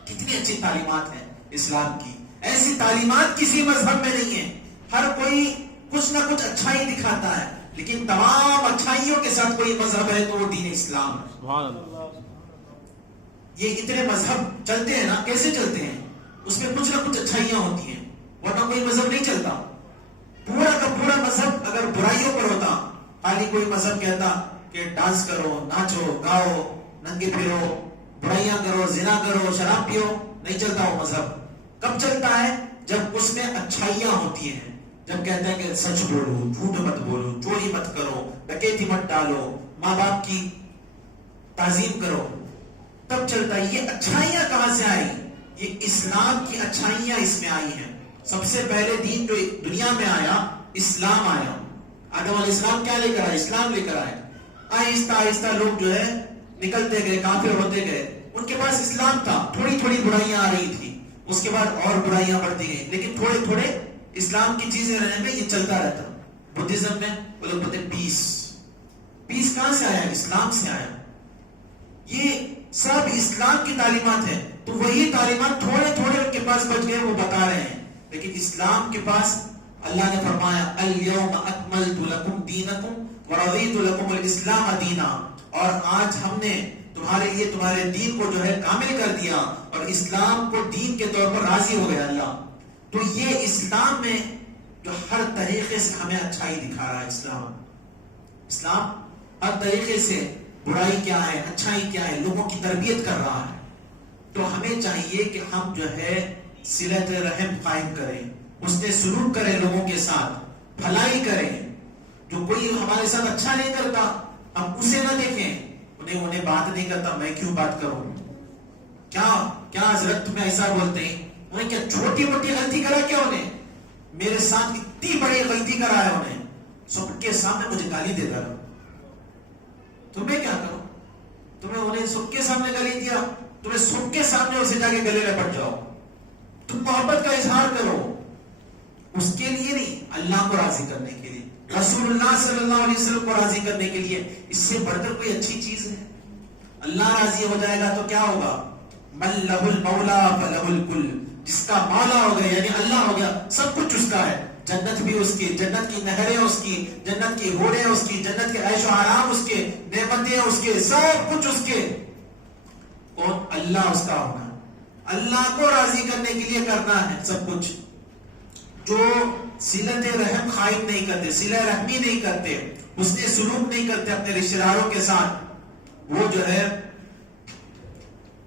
کتنی اچھی تعلیمات ہیں اسلام کی. ایسی تعلیمات کسی مذہب میں نہیں ہے. ہر کوئی کچھ نہ کچھ اچھائی دکھاتا ہے، لیکن تمام اچھائیوں کے ساتھ کوئی مذہب ہے تو وہ دین اسلام ہے. سبحان اللہ. یہ اتنے مذہب چلتے ہیں نا، کیسے چلتے ہیں؟ اس میں کچھ نہ کچھ اچھائیاں ہوتی ہیں، ورنہ کوئی مذہب نہیں چلتا. پورا کا پورا مذہب اگر برائیوں پر ہوتا، خالی کوئی مذہب کہتا کہ ڈانس کرو، ناچو، گاؤ، ننگے پھرو، برائیاں کرو، زنا کرو، شراب پیو، نہیں چلتا وہ مذہب. کب چلتا ہے؟ جب اس میں اچھائیاں ہوتی ہیں، جب کہتے ہیں کہ سچ بولو، جھوٹ مت بولو، چوری مت کرو، ڈکیتی مت ڈالو، ماں باپ کی تعظیم کرو، تب چلتا ہے. یہ اچھائیاں کہاں سے آئی؟ یہ اسلام کی اچھائیاں اس میں آئی ہیں. سب سے پہلے دین جو دنیا میں آیا اسلام آیا. آدم علیہ السلام کیا لے کر آئے؟ اسلام لے کر آئے. آہستہ آہستہ لوگ جو ہے نکلتے گئے، کافر ہوتے گئے. ان کے پاس اسلام تھا، تھوڑی تھوڑی برائیاں آ رہی تھی، اس کے بعد اور برائیاں بڑھتی گئیں، لیکن تھوڑے تھوڑے اسلام کی چیزیں رہنے میں یہ چلتا رہتا. بدھزم میں وہ لوگ بولتے پیس کہاں سے آیا؟ اسلام سے آیا. یہ سب اسلام کی تعلیمات ہیں. تو وہی تعلیمات تھوڑے تھوڑے ان کے پاس بچ گئے، وہ بتا رہے ہیں. لیکن اسلام کے پاس اللہ نے فرمایا الیوم اکملت لکم دینکم ورضیت لکم الاسلام دینا، اور آج ہم نے تمہارے لیے تمہارے دین کو جو ہے کامل کر دیا اور اسلام کو دین کے طور پر راضی ہو گیا اللہ. تو یہ اسلام میں جو ہر طریقے سے ہمیں اچھائی دکھا رہا ہے. اسلام ہر طریقے سے برائی کیا ہے، اچھائی کیا ہے، لوگوں کی تربیت کر رہا ہے. تو ہمیں چاہیے کہ ہم جو ہے صلۃ رحم قائم کریں، حسن سلوک کریں، لوگوں کے ساتھ بھلائی کریں. جو کوئی ہمارے ساتھ اچھا نہیں کرتا ہم اسے نہ دیکھیں، انہیں بات نہیں کرتا میں کیوں بات کروں، کیا حضرت تمہیں ایسا بولتے ہیں، انہیں کیا چھوٹی موٹی غلطی کرا کیا، انہیں میرے ساتھ اتنی بڑی غلطی کرا ہے، انہیں سب کے سامنے مجھے گالی دے رہا. تمہیں کیا کرو، تمہیں انہیں سب کے سامنے گالی دیا، تمہیں سب کے سامنے اسے جا کے گلے لپٹ جاؤ. تم محبت کا اظہار کرو، اس کے لیے نہیں، اللہ کو راضی کرنے کے لیے، رسول اللہ صلی اللہ علیہ وسلم کو راضی کرنے کے لیے. اس سے بڑھ کر کوئی اچھی چیز ہے؟ اللہ راضی ہو جائے گا تو کیا ہوگا؟ من لہ المولا فلہ الکل، جس کا مولا ہو گیا یعنی اللہ ہو گیا، سب کچھ اس کا ہے. جنت بھی اس کی، جنت کی نہریں اس کی، جنت کی ہوڑیں اس کی، جنت کے عیش و آرام اس کے، نعمتیں اس کے، سب کچھ اس کے. کون؟ اللہ اس کا ہونا. اللہ کو راضی کرنے کے لیے کرنا ہے سب کچھ. جو صلت رحم قائم نہیں کرتے، صلہ رحمی نہیں کرتے، حسن سلوک نہیں کرتے اپنے رشتہ داروں کے ساتھ، وہ جو ہے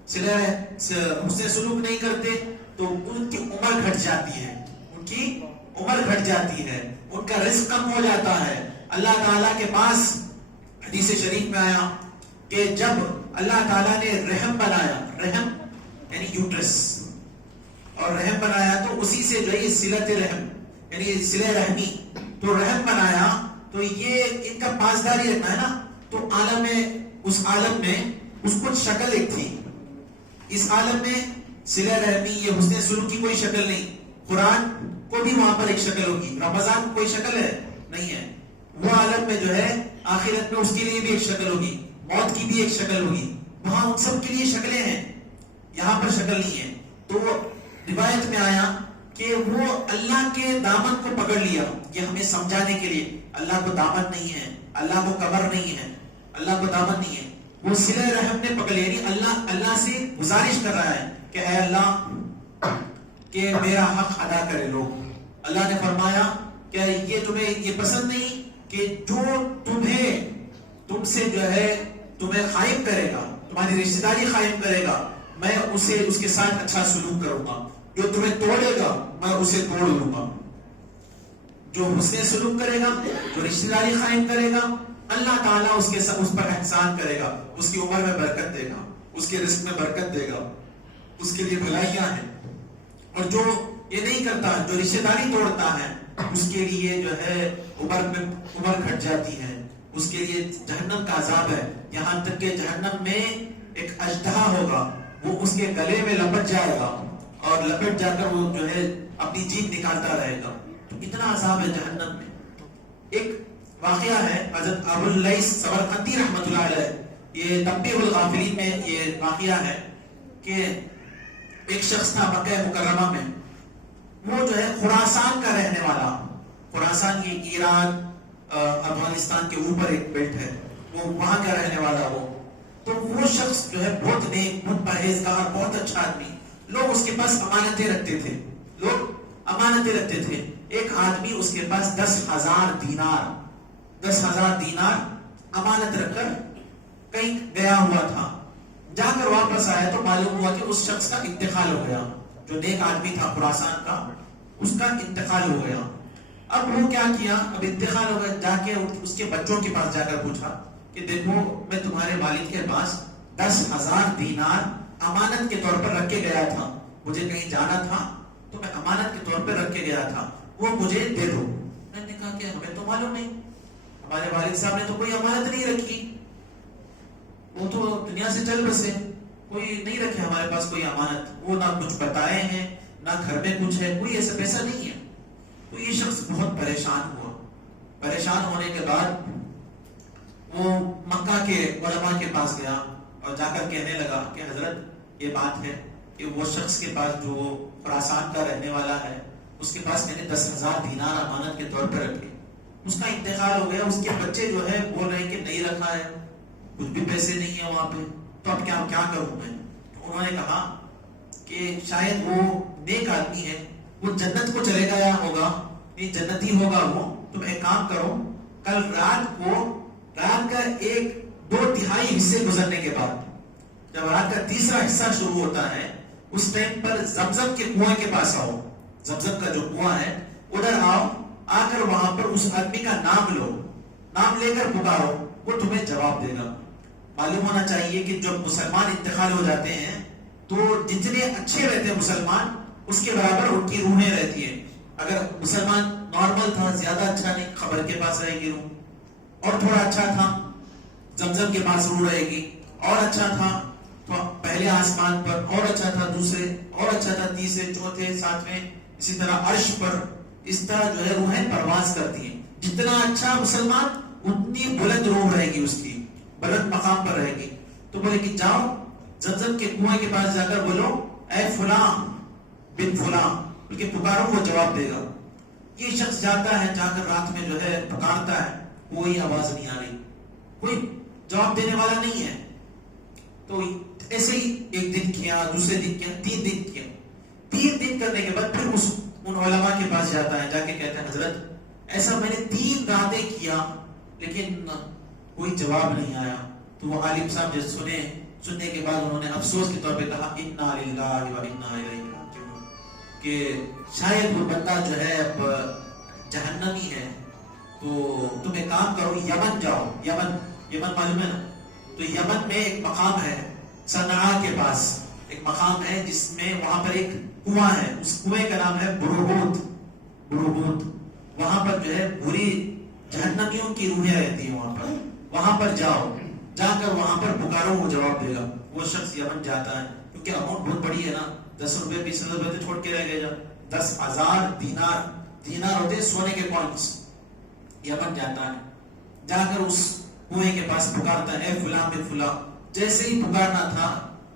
حسن سلوک نہیں کرتے تو ان کی عمر گھٹ جاتی ہے، ان کی عمر گھٹ جاتی ہے، ان کا رزق کم ہو جاتا ہے. اللہ تعالیٰ کے پاس حدیث شریف میں آیا کہ جب اللہ تعالیٰ نے رحم بنایا، رحم یعنی یوٹرس، اور رحم بنایا تو اسی سے جو ہے صلت رحم یعنی صلہ رحمی، تو رحم بنایا تو یہ ان کا پاسداری رکھنا ہے نا. تو عالم میں، اس عالم میں اس کو شکل ایک تھی، اس عالم میں صلہ رحمی یہ حسن سلوک کی کوئی شکل نہیں. قرآن کو بھی وہاں پر ایک شکل ہوگی، رمضان کو کوئی شکل ہے نہیں ہے. وہ عالم میں جو ہے آخرت میں اس کے لیے بھی ایک شکل ہوگی، موت کی بھی ایک شکل ہوگی، وہاں ان سب کے لیے شکلیں ہیں، یہاں پر شکل نہیں ہے. تو روایت میں آیا کہ وہ اللہ کے دامن کو پکڑ لیا. یہ ہمیں سمجھانے کے لیے اللہ کو دامن نہیں ہے، اللہ کو کمر نہیں ہے، اللہ کو دامن نہیں ہے. وہ صلہ رحم نے پکڑ لیا، یعنی اللہ سے گزارش کر رہا ہے کہ اے اللہ کہ میرا حق ادا کرے لوگ. اللہ نے فرمایا کہ یہ تمہیں یہ پسند نہیں کہ جو تم سے جو ہے تمہیں قائم کرے گا، تمہاری رشتہ داری قائم کرے گا، میں اسے اس کے ساتھ اچھا سلوک کروں گا. جو تمہیں توڑے گا میں اسے توڑ لوں گا. جو حسن سلوک کرے گا، جو رشتہ داری قائم کرے گا، اللہ تعالیٰ اس پر احسان کرے گا، اس کی عمر میں برکت دے گا، اس کے رزق میں برکت دے گا، اس کے لیے بھلائیاں ہیں. اور جو یہ نہیں کرتا، جو رشتہ داری توڑتا ہے، اس کے لیے جو ہے عمر گھٹ جاتی ہے، اس کے لیے جہنم کا عذاب ہے. یہاں تک کہ جہنم میں ایک اژدہا ہوگا، وہ اس کے گلے میں لپٹ جائے گا اور لپٹ جا کر وہ جو ہے اپنی جیب نکالتا رہے گا. تو اتنا عذاب ہے جہنم میں. ایک واقعہ ہے حضرت ابو اللیث سمرقندی رحمۃ اللہ علیہ، یہ تنبیہ الغافلین میں یہ واقعہ ہے کہ ایک شخص تھا مکہ مکرمہ میں، وہ جو ہے خراسان کا رہنے والا. خراسان یہ ایران افغانستان کے اوپر ایک بیلٹ ہے، وہ وہاں کا رہنے والا. تو وہ شخص جو ہے بہت نیک، بہت پرہیزگار، بہت اچھا آدمی. لوگ اس کے پاس امانتیں رکھتے تھے، لوگ امانتیں رکھتے تھے. ایک آدمی اس کے پاس 10,000 دینار امانت رکھ کر کہیں گیا ہوا تھا. جا کر واپس آیا تو معلوم ہوا کہ اس شخص کا انتقال ہو گیا. جو نیک آدمی تھا خراسان کا، اس کا انتقال ہو گیا. اب وہ کیا کیا، اب انتقال ہو گیا، جا کے اس کے بچوں کے پاس جا کر پوچھا کہ دیکھو میں تمہارے والد کے پاس 10,000 دینار امانت کے طور پر رکھ کے گیا تھا، مجھے کہیں جانا تھا تو میں امانت کے طور پر رکھ کے گیا تھا، وہ مجھے دے دو۔ میں نے کہا کہ ہمیں تو معلوم نہیں، ہمارے والد صاحب نے تو کوئی امانت نہیں رکھی، وہ تو دنیا سے چل بسے، کوئی نہیں رکھے ہمارے پاس کوئی امانت، وہ نہ کچھ بتائے ہیں نہ گھر میں کچھ ہے، کوئی ایسا پیسہ نہیں ہے۔ تو یہ شخص بہت پریشان ہوا، پریشان ہونے کے بعد وہ مکہ کے علماء کے پاس گیا اور جا کر کہنے لگا کہ حضرت یہ بات ہے کہ وہ شخص کے پاس جو خراسان کا رہنے والا ہے، اس کے پاس میں نے 10,000 دینار امانت کے طور پر رکھے، اس کا انتقال ہو گیا، اس کے بچے جو ہے بول رہے ہیں کہ نہیں رکھا ہے، کچھ بھی پیسے نہیں ہے وہاں پہ، تو اب کیا کروں میں؟ تو انہوں نے کہا کہ شاید وہ نیک آدمی ہے، وہ جنت کو چلے گیا ہوگا، نہیں جنتی ہوگا وہ، تم ایک کام کرو، کل رات کا 1/2 حصے گزرنے کے بعد، جب رات کا تیسرا حصہ شروع ہوتا ہے، اس ٹائم پر زمزم کے کنویں کے پاس آؤ، زمزم کا جو کنواں ہے ادھر آؤ، آ کر وہاں پر اس آدمی کا نام لو، نام لے کر پکارو، وہ تمہیں جواب دے گا۔ معلوم ہونا چاہیے کہ جب مسلمان انتقال ہو جاتے ہیں تو جتنے اچھے رہتے ہیں مسلمان، اس کے برابر ان کی روحیں رہتی ہیں۔ اگر مسلمان نارمل تھا، زیادہ اچھا نہیں، خبر کے پاس رہے گی روح، اور تھوڑا اچھا تھا زمزم کے پاس روح رہے گی، اور اچھا تھا تو پہلے آسمان پر، اور اچھا تھا دوسرے، اور اچھا تھا تیسرے، چوتھے، ساتویں، اسی طرح عرش پر، اس طرح جو ہے روحیں پرواز کرتی ہیں۔ جتنا اچھا مسلمان اتنی بلند روح رہے گی، اس کی بلند مقام پر رہے گی۔ تو بولے کہ جاؤ زمزم کے کنویں کے پاس جا کر بولو اے فلاں بن فلاں، بلکہ پکارو، وہ جواب دے گا۔ یہ شخص جاتا ہے، جا کر رات میں جو ہے پکارتا ہے، کوئی آواز نہیں آ رہی، کوئی جواب دینے والا نہیں ہے۔ تو ایسے ہی ایک دن کیا، دوسرے دن کیا، 3 دن کیا، 3 دن کرنے کے بعد پھر ان علماء کے پاس جاتا ہے، جا کے کہتا ہے حضرت ایسا میں نے 3 راتیں کیا لیکن کوئی جواب نہیں آیا۔ تو وہ عالم صاحب جب سننے کے بعد انہوں نے افسوس کے طور پہ کہا انا للہ و انا الیہ راجعون، کہ شاید وہ بندہ جو ہے اب جہنمی ہے، تو تم ایک کام کرو، یمن جاؤ۔ یمن معلوم ہے نا؟ تو یمن میں ایک مقام ہے صنعاء کے پاس، ایک مقام ہے جس میں وہاں پر ایک کنواں ہے، اس کنویں کا نام ہے بروبوت۔ وہاں پر جو ہے بری جہنمیوں کی روحیں رہتی ہیں، وہاں پر جاؤ، جا کر وہاں پر پکارو، وہ جواب دے گا۔ وہ شخص یمن جاتا ہے، کیونکہ اماؤنٹ بہت بڑی ہے نا، 10 روپے 20 روپے تو چھوڑ کے رہ گئے، 10,000 دینار ہوتے سونے کے کوائنس۔ یمن جاتا ہے، جا کر اس کنویں کے پاس پکارتا ہے اے فلاں بن فلاں، جیسے ہی پکارنا تھا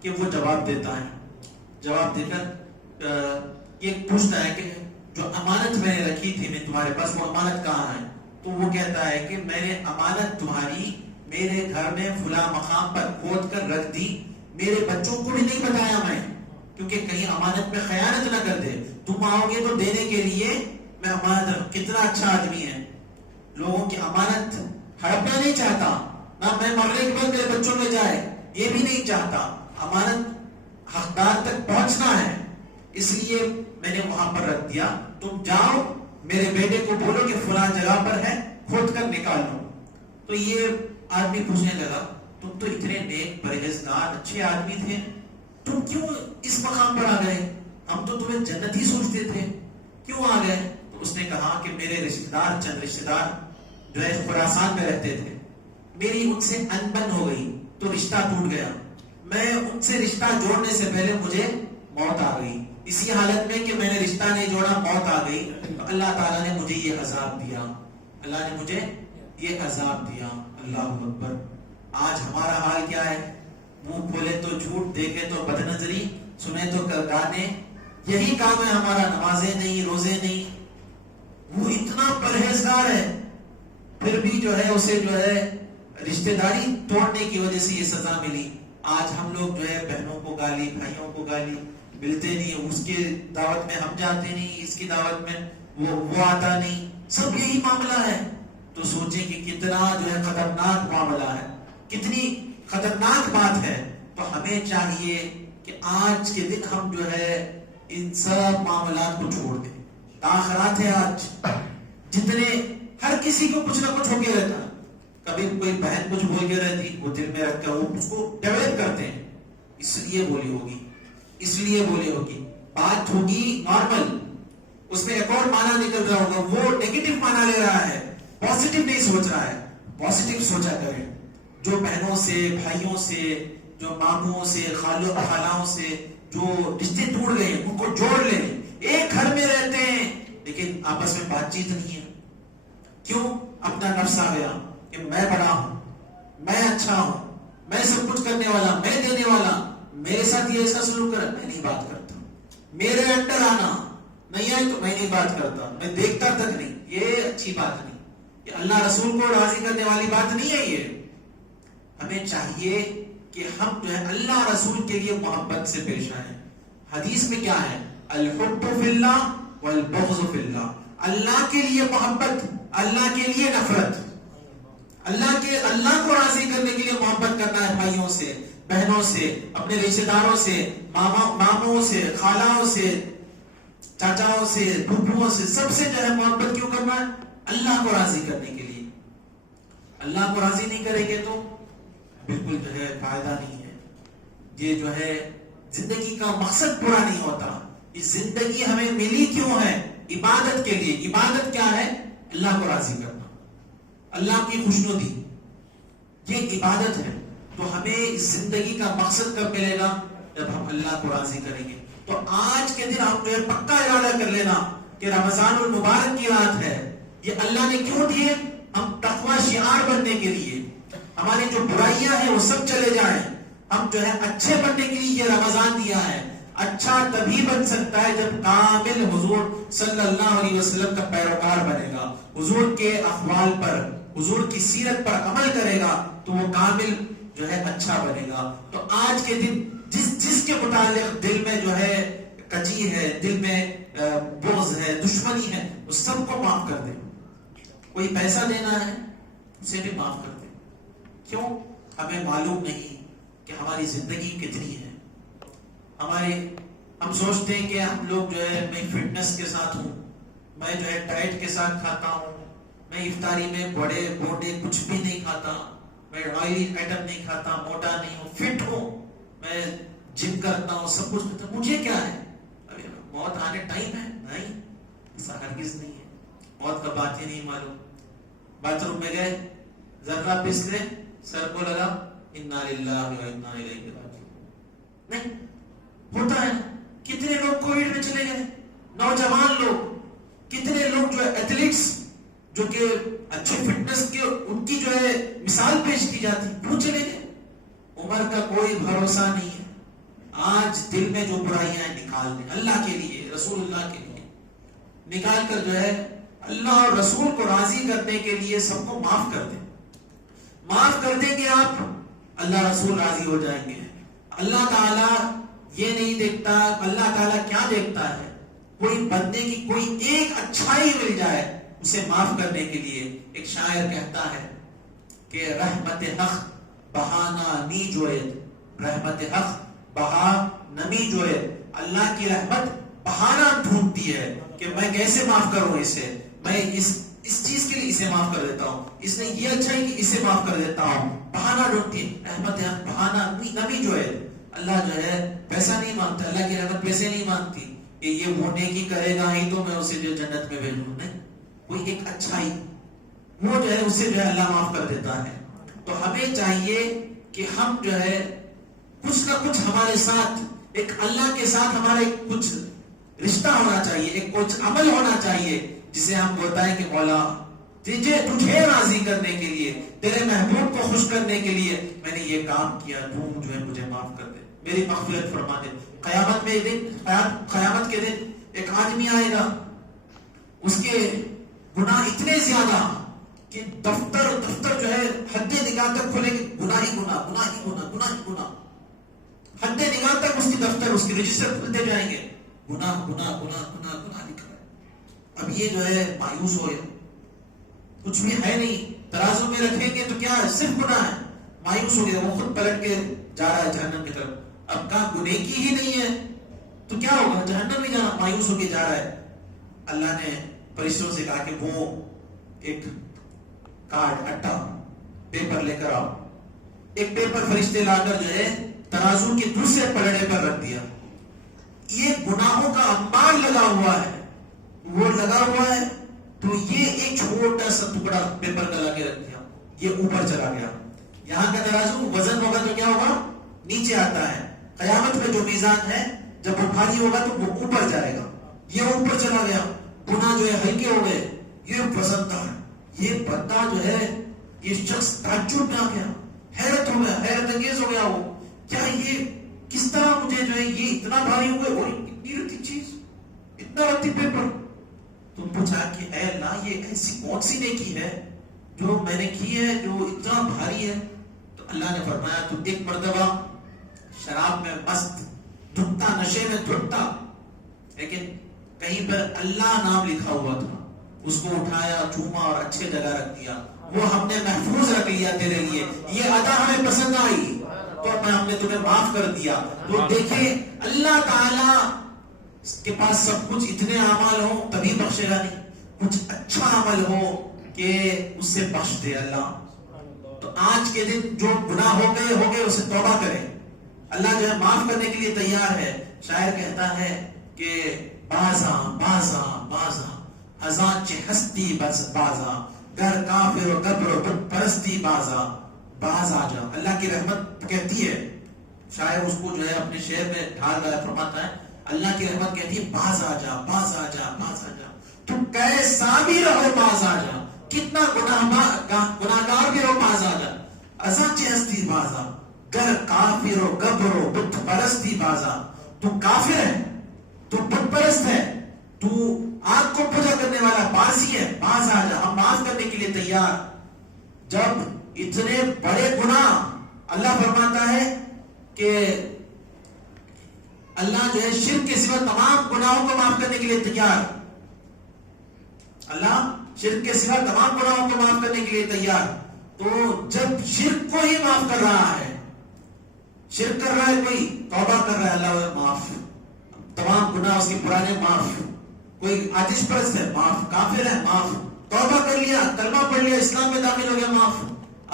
کہ وہ جواب دیتا ہے، جواب دے کر یہ پوچھتا ہے کہ جو امانت میں نے رکھی تھی میں تمہارے پاس، وہ امانت کہاں ہے؟ تو وہ کہتا ہے کہ میں نے امانت تمہاری میرے گھر میں فلاں مقام پر کھود کر رکھ دی، میرے بچوں کو بھی نہیں بتایا میں، کیونکہ کہیں امانت میں خیانت نہ کر دے، تم آؤ گے تو دینے کے لیے میں امانت۔ کتنا اچھا آدمی ہے، لوگوں کی امانت ہڑپنا نہیں چاہتا، نہ میں مرنے کے بعد میرے بچوں میں جائے یہ بھی نہیں چاہتا، امانت حقدار تک پہنچنا ہے، اس لیے میں نے وہاں پر رکھ دیا، تم جاؤ میرے بیٹے کو بولو کہ فلاں جگہ پر ہے، کھود کر نکال لو۔ تو یہ آدمی پوچھنے لگا تم تو اتنے نیک پرہیزگار اچھے آدمی تھے، تم کیوں اس مقام پر آ گئے؟ ہم تو تمہیں جنتی سوچتے تھے، کیوں آ گئے؟ تو اس نے کہا کہ میرے چند رشتہ دار جو ہے خراسان میں رہتے تھے، میری ان سے انبن ہو گئی تو رشتہ ٹوٹ گیا، میں ان سے رشتہ جوڑنے سے پہلے مجھے موت آ گئی، اسی حالت میں کہ میں نے رشتہ نہیں جوڑا موت آ گئی، تو اللہ تعالیٰ نے مجھے یہ عذاب دیا، اللہ نے مجھے یہ عذاب دیا۔ اللہ اکبر۔ آج ہمارا حال کیا ہے؟ منہ کھولے تو جھوٹ، دیکھے تو بد نظری، سنے تو گانے، یہی کام ہے ہمارا، نمازیں نہیں، روزے نہیں۔ وہ اتنا پرہیزگار ہے پھر بھی جو ہے اسے جو ہے رشتہ داری توڑنے کی وجہ سے یہ سزا ملی۔ آج ہم لوگ جو ہے بہنوں کو گالی، بھائیوں کو گالی، ملتے نہیں، اس کی دعوت میں ہم جاتے نہیں، اس کی دعوت میں وہ آتا نہیں، سب یہی معاملہ ہے۔ تو سوچیں کہ کتنا جو ہے خطرناک معاملہ ہے، کتنی خطرناک بات ہے۔ تو ہمیں چاہیے کہ آج کے دن ہم جو ہے ان سب معاملات کو چھوڑ دیں، تاخیرات ہے آج، جتنے ہر کسی کو کچھ نہ کچھ ہو کے رہتا ہے. کبھی کوئی بہن کچھ بول کے رہتی وہ دل میں رکھ کر وہ اس کو ڈیولپ کرتے ہیں. اس لیے بولی ہوگی, اس لیے بولی ہوگی, بات ہوگی نارمل, اس میں ایک اور معنی نکل رہا ہوگا, وہ نیگیٹو معنی لے رہا ہے, پازیٹیو نہیں سوچ رہا ہے. پازیٹیو سوچا کریں. جو بہنوں سے, بھائیوں سے, جو ماموں سے, خالاؤں سے جو رشتے ٹوٹ گئے ان کو جوڑ لیں. ایک گھر میں رہتے ہیں لیکن آپس میں بات چیت نہیں ہے. کیوں؟ اپنا نفس آ گیا کہ میں بڑا ہوں, میں اچھا ہوں, میں سب کچھ کرنے والا, میں دینے والا, میرے ساتھ یہ ایسا سلوک کر, میں نہیں بات کرتا. میرے انڈر آنا نہیں آئے تو میں نہیں بات کرتا, میں دیکھتا تک نہیں. یہ اچھی بات نہیں, یہ اللہ رسول کو راضی کرنے والی بات نہیں ہے. یہ ہمیں چاہیے کہ ہم جو ہے اللہ رسول کے لیے محبت سے پیش آئیں. حدیث میں کیا ہے؟ الحب فی اللہ والبغض فی اللہ. اللہ کے لیے محبت, اللہ کے لیے نفرت. اللہ کو راضی کرنے کے لیے محبت کرنا ہے بھائیوں سے, بہنوں سے, اپنے رشتے داروں سے, ماموں سے, خالاؤں سے, چاچاؤں سے, پھوپھوؤں سے, سب سے جو ہے محبت کیوں کرنا ہے؟ اللہ کو راضی کرنے کے لیے. اللہ کو راضی نہیں کریں گے تو بالکل جو ہے فائدہ نہیں ہے. یہ جو ہے زندگی کا مقصد پورا نہیں ہوتا. یہ زندگی ہمیں ملی کیوں ہے؟ عبادت کے لیے. عبادت کیا ہے؟ اللہ کو راضی کرنا, اللہ کی خوشنودی, یہ عبادت ہے. تو ہمیں اس زندگی کا مقصد کب ملے گا؟ جب ہم اللہ کو راضی کریں گے. تو آج کے دن ہم جو ہے پکا ارادہ کر لینا کہ رمضان المبارک کی رات ہے. یہ اللہ نے کیوں دیے؟ ہم تقوی شعار بننے کے لیے. ہماری جو برائیاں ہیں وہ سب چلے جائیں. ہم جو ہے اچھے بننے کے لیے یہ رمضان دیا ہے. اچھا تبھی بن سکتا ہے جب کامل حضور صلی اللہ علیہ وسلم کا پیروکار بنے گا, حضور کے اقوال پر, حضور کی سیرت پر عمل کرے گا, تو وہ کامل جو ہے اچھا بنے گا. تو آج کے دن جس کے متعلق دل میں جو ہے کجی ہے, دل میں بغض ہے, دشمنی ہے, وہ سب کو معاف کر دیں. کوئی پیسہ دینا ہے اسے بھی معاف کر دیں. کیوں؟ ہمیں معلوم نہیں کہ ہماری زندگی کتنی ہے. ہم سوچتے ہیں کہ ہم لوگ جو ہے میں فٹنس کے ساتھ ہوں, میں جو ہے ڈائٹ کے ساتھ کھاتا ہوں, میں افطاری میں بڑے موٹے کچھ بھی نہیں کھاتا, میں آئلی آئٹم نہیں کھاتا, موٹا نہیں ہوں, فٹ ہوں, میں جم کرتا ہوں, سب کچھ کرتا ہوں, مجھے کیا ہے؟ ابھی موت آنے ٹائم ہے. نہیں, ایسا ہرگز نہیں ہے. موت کا بات ہی نہیں معلوم. باتھ روم میں گئے, ذرہ پسلے, سر کو لگا, انا للہ و انا الیہ راجعون. نہیں ہوتا ہے. کتنے لوگ کووڈ میں چلے گئے, نوجوان لوگ, کتنے لوگ جو ہے ایتھلیٹس جو کہ اچھے فٹنس کے ان کی جو ہے مثال پیش کی جاتی, وہ چلے گئے. عمر کا کوئی بھروسہ نہیں ہے. آج دل میں جو برائیاں نکال دیں اللہ کے لیے, رسول اللہ کے لیے نکال کر جو ہے اللہ اور رسول کو راضی کرنے کے لیے سب کو معاف کر دیں. معاف کر دیں گے آپ, اللہ رسول راضی ہو جائیں گے. اللہ تعالیٰ یہ نہیں دیکھتا, اللہ تعالیٰ کیا دیکھتا ہے؟ کوئی بندے کی کوئی ایک اچھائی مل جائے اسے معاف کرنے کے لیے. ایک شاعر کہتا ہے کہ رحمت حق بہانہ نی جوید, رحمت حق بہا نمی جوید. اللہ کی رحمت بہانہ ڈھونڈتی ہے کہ میں کیسے معاف کروں اسے, میں اس چیز کے لیے اسے معاف کر دیتا ہوں, اس نے یہ اچھائی کہ اسے معاف کر دیتا ہوں. بہانہ ڈھونڈتی ہے. رحمت حق بہانہ نمی جوید. اللہ جو ہے پیسہ نہیں مانگتا, اللہ کی رحمت پیسے نہیں مانگتی کہ یہ وہ نیکی کرے گا ہی تو میں اسے جو جنت میں بھیجوں. نہیں, کوئی ایک اچھائی وہ جو ہے اسے جو ہے اللہ معاف کر دیتا ہے. تو ہمیں چاہیے کہ ہم جو ہے کچھ نہ کچھ ہمارے ساتھ, ایک اللہ کے ساتھ ہمارا ایک کچھ رشتہ ہونا چاہیے, ایک کچھ عمل ہونا چاہیے جسے ہم بتائیں کہ مولا تجھے راضی کرنے کے لیے, تیرے محبوب کو خوش کرنے کے لیے میں نے یہ کام کیا, تو جو ہے مجھے معاف کر دے, میری مغفرت فرما دے. قیامت کے دن ایک آدمی آئے گا, اس کے گناہ اتنے زیادہ کہ دفتر جو ہے حد نگاہ تک کھلے گی, گناہ ہی گناہ, حد نگاہ تک اس کی دفتر, اس کی رجسٹر کھلتے جائیں گے, گناہ لکھا ہے. اب یہ جو ہے مایوس ہو گیا, کچھ بھی ہے نہیں, ترازو میں رکھیں گے تو کیا ہے, صرف گناہ ہے. مایوس ہو گیا, وہ خود پلٹ کے جا رہا ہے جہنم کی طرف. اب کہاں گناہ کی ہی نہیں ہے تو کیا ہوگا, جہنم میں جانا, مایوس ہو کے جا رہا ہے. اللہ نے فرشتوں سے کہا کہ وہ ایک کارڈ اٹا پیپر لے کر آؤ. ایک پیپر فرشتے لا کر جو ہے ترازو کے دوسرے پلڑے پر رکھ دیا. یہ گناہوں کا انبار لگا ہوا ہے، وہ لگا ہوا ہے، تو یہ ایک چھوٹا سا ٹکڑا پیپر کا لا کے رکھ دیا، یہ اوپر چلا گیا. یہاں کا ترازو وزن ہوگا تو کیا ہوگا؟ نیچے آتا ہے. قیامت میں جو میزان ہے جب وہ بھاری ہوگا تو وہ اوپر جائے گا. یہ اوپر چلا گیا، گناہ جو ہے ہلکے ہو گئے. یہ پسندہ ہے، یہ بندہ جو ہے، یہ شخص تعجب میں آ گیا، حیرت ہو گیا، حیرت انگیز ہو گیا. وہ کیا یہ کس طرح مجھے جو ہے یہ اتنا بھاری ہو گئے، اور اتنی رتی چیز، اتنا رتی پیپر. تو پوچھا کہ اے اللہ یہ ایسی کون سی نیکی ہے جو میں نے کی ہے جو اتنا بھاری ہے؟ تو اللہ نے فرمایا تو ایک مرتبہ شراب میں مست دھتا، نشے میں دھتا، لیکن کہیں پر اللہ نام لکھا ہوا تھا، اس کو اٹھایا، چوما اور اچھے جگہ رکھ دیا. وہ ہم نے محفوظ رکھ لیا تیرے لیے، یہ ادا ہمیں پسند آئی تو ہم نے تمہیں معاف کر دیا. تو دیکھیں اللہ تعالیٰ کے پاس سب کچھ، اتنے اعمال ہوں تبھی بخشے گا نہیں، کچھ اچھا عمل ہو کہ اس سے بخش دے اللہ. تو آج کے دن جو گناہ ہو گئے اسے توبہ کریں. اللہ جو ہے معاف کرنے کے لیے تیار ہے. شاعر کہتا ہے کہ بازاں بازاں بازاں ہزاں ہستی بس بازاں گر کافر و قبر و بت پرستی بازاں باز آ جا. اللہ کی رحمت کہتی ہے، شاعر اس کو جو ہے اپنے شعر میں ڈھال رہا ہے، فرماتا ہے اللہ کی رحمت کہتی ہے باز آ جا، باز آ جا، باز آ جا. تم کیسا بھی رہو باز آ جا، کتنا گناہگار بھی رہو باز آ جا. ازاں ہستی بازاں گر کافر و قبر و بت پرستی بازاں. تو کافر ہے، تو بت پرست ہے، تو آگ کو پوجا کرنے والا بازی ہے، باز آ جا، ہم معاف کرنے کے لیے تیار. جب اتنے بڑے گناہ، اللہ فرماتا ہے کہ اللہ جو ہے شرک کے سوا تمام گناہوں کو معاف کرنے کے لیے تیار. اللہ شرک کے سوا تمام گناہوں کو معاف کرنے کے لیے تیار. تو جب شرک کو ہی معاف کر رہا ہے، شرک کر رہا ہے کوئی، توبہ کر رہا ہے، اللہ معاف، تمام گناہ اس کے پرانے معاف. کوئی آتش پرست ہے، معاف. کافر ہے، معاف. توبہ کر لیا، کلمہ پڑھ لیا، اسلام میں داخل ہو گیا، معاف.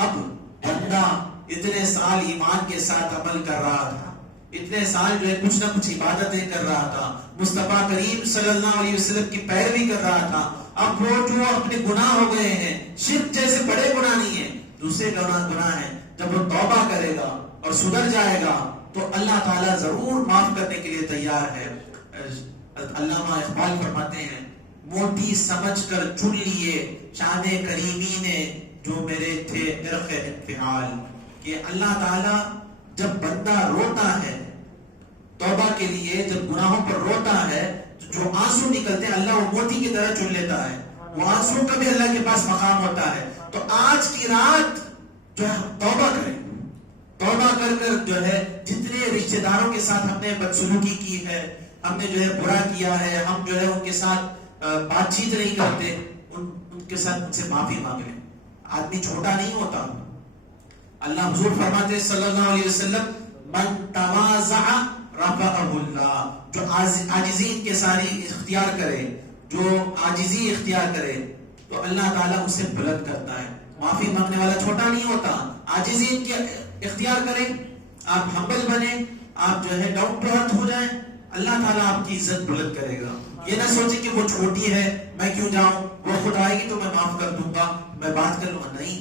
اب بندہ اتنے سال ایمان کے ساتھ عمل کر رہا تھا، اتنے سال جو ہے کچھ نہ کچھ عبادتیں کر رہا تھا، مصطفیٰ کریم صلی اللہ علیہ وسلم کی پیروی کر رہا تھا. اب وہ جو اپنے گناہ ہو گئے ہیں، شرک جیسے بڑے گناہ نہیں ہیں، دوسرے گناہ ہیں، جب وہ توبہ کرے گا اور سدھر جائے گا تو اللہ تعالیٰ ضرور معاف کرنے کے لیے تیار ہے. علامہ اقبال فرماتے ہیں موٹی سمجھ کر چن لیے شان کریمی نے جو میرے تھے عرق انفعال. کہ اللہ تعالیٰ جب بندہ روتا ہے توبہ کے لیے، جب گناہوں پر روتا ہے، جو آنسو نکلتے ہیں اللہ وہ موتی کی طرح چن لیتا ہے. وہ آنسو کا بھی اللہ کے پاس مقام ہوتا ہے. تو آج کی رات جو ہے توبہ کریں، توبہ کر کر جو ہے جتنے رشتہ داروں کے ساتھ ہم نے بدسلوکی کی ہے، ہم نے جو ہے برا کیا ہے، ہم جو ہے ان کے ساتھ بات چیت نہیں کرتے، ان کے ساتھ ان سے معافی مانگ لیں. آدمی چھوٹا نہیں ہوتا. اللہ حضور فرماتے صلی اللہ علیہ وسلم من تواضع رفعہ اللہ، جو عاجزی کے ساری اختیار کرے، جو عاجزی اختیار کرے تو اللہ تعالیٰ اسے بلند کرتا ہے. معافی مانگنے والا چھوٹا نہیں ہوتا. عاجزی کے اختیار کریں، آپ ہمبل بنیں، آپ جو ہے ڈاؤن ٹو ارتھ ہو جائیں، اللہ تعالیٰ آپ کی عزت بلند کرے گا. یہ نہ سوچیں کہ وہ چھوٹی ہے میں کیوں جاؤں، وہ خود آئے گی تو میں معاف کر دوں گا، میں بات کر لوں گا. نہیں،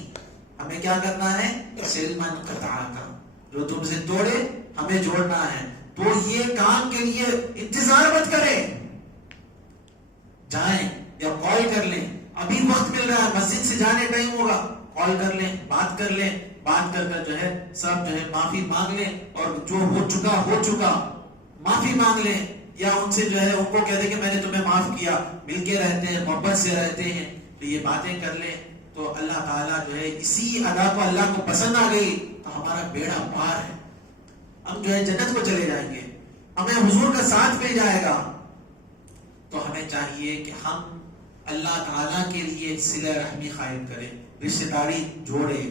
ہمیں کیا کرنا ہے؟ سلمان قطعہ کا، جو تم سے توڑے ہمیں جوڑنا ہے. تو یہ کام کے لیے انتظار مت کریں، جائیں یا کال کر لیں. ابھی وقت مل رہا ہے، مسجد سے جانے ٹائم ہوگا، کال کر لیں، بات کر لیں، بات کر کر جو ہے سب جو ہے معافی مانگ لیں، اور جو ہو چکا معافی مانگ لیں، یا ان سے جو ہے ان کو کہہ دیں کہ میں نے تمہیں معاف کیا. مل کے رہتے ہیں، محبت سے رہتے ہیں، تو یہ باتیں کر لیں تو اللہ تعالیٰ جو ہے اسی ادا کو اللہ کو پسند آ گئی تو ہمارا بیڑا پار ہے، ہم جو ہے جنت کو چلے جائیں گے، ہمیں حضور کا ساتھ مل جائے گا. تو ہمیں چاہیے کہ ہم اللہ تعالیٰ کے لیے صلہ رحمی قائم کریں، رشتہ داری جوڑے.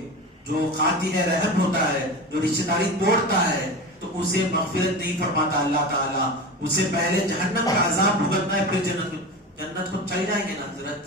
جو قاطع رحم ہوتا ہے، جو رشتہ داری توڑتا ہے تو اسے مغفرت نہیں فرماتا اللہ تعالیٰ. اسے پہلے جہنم کا عذاب بھگتنا ہے، پھر جنت کو چل جائیں گے نا حضرت.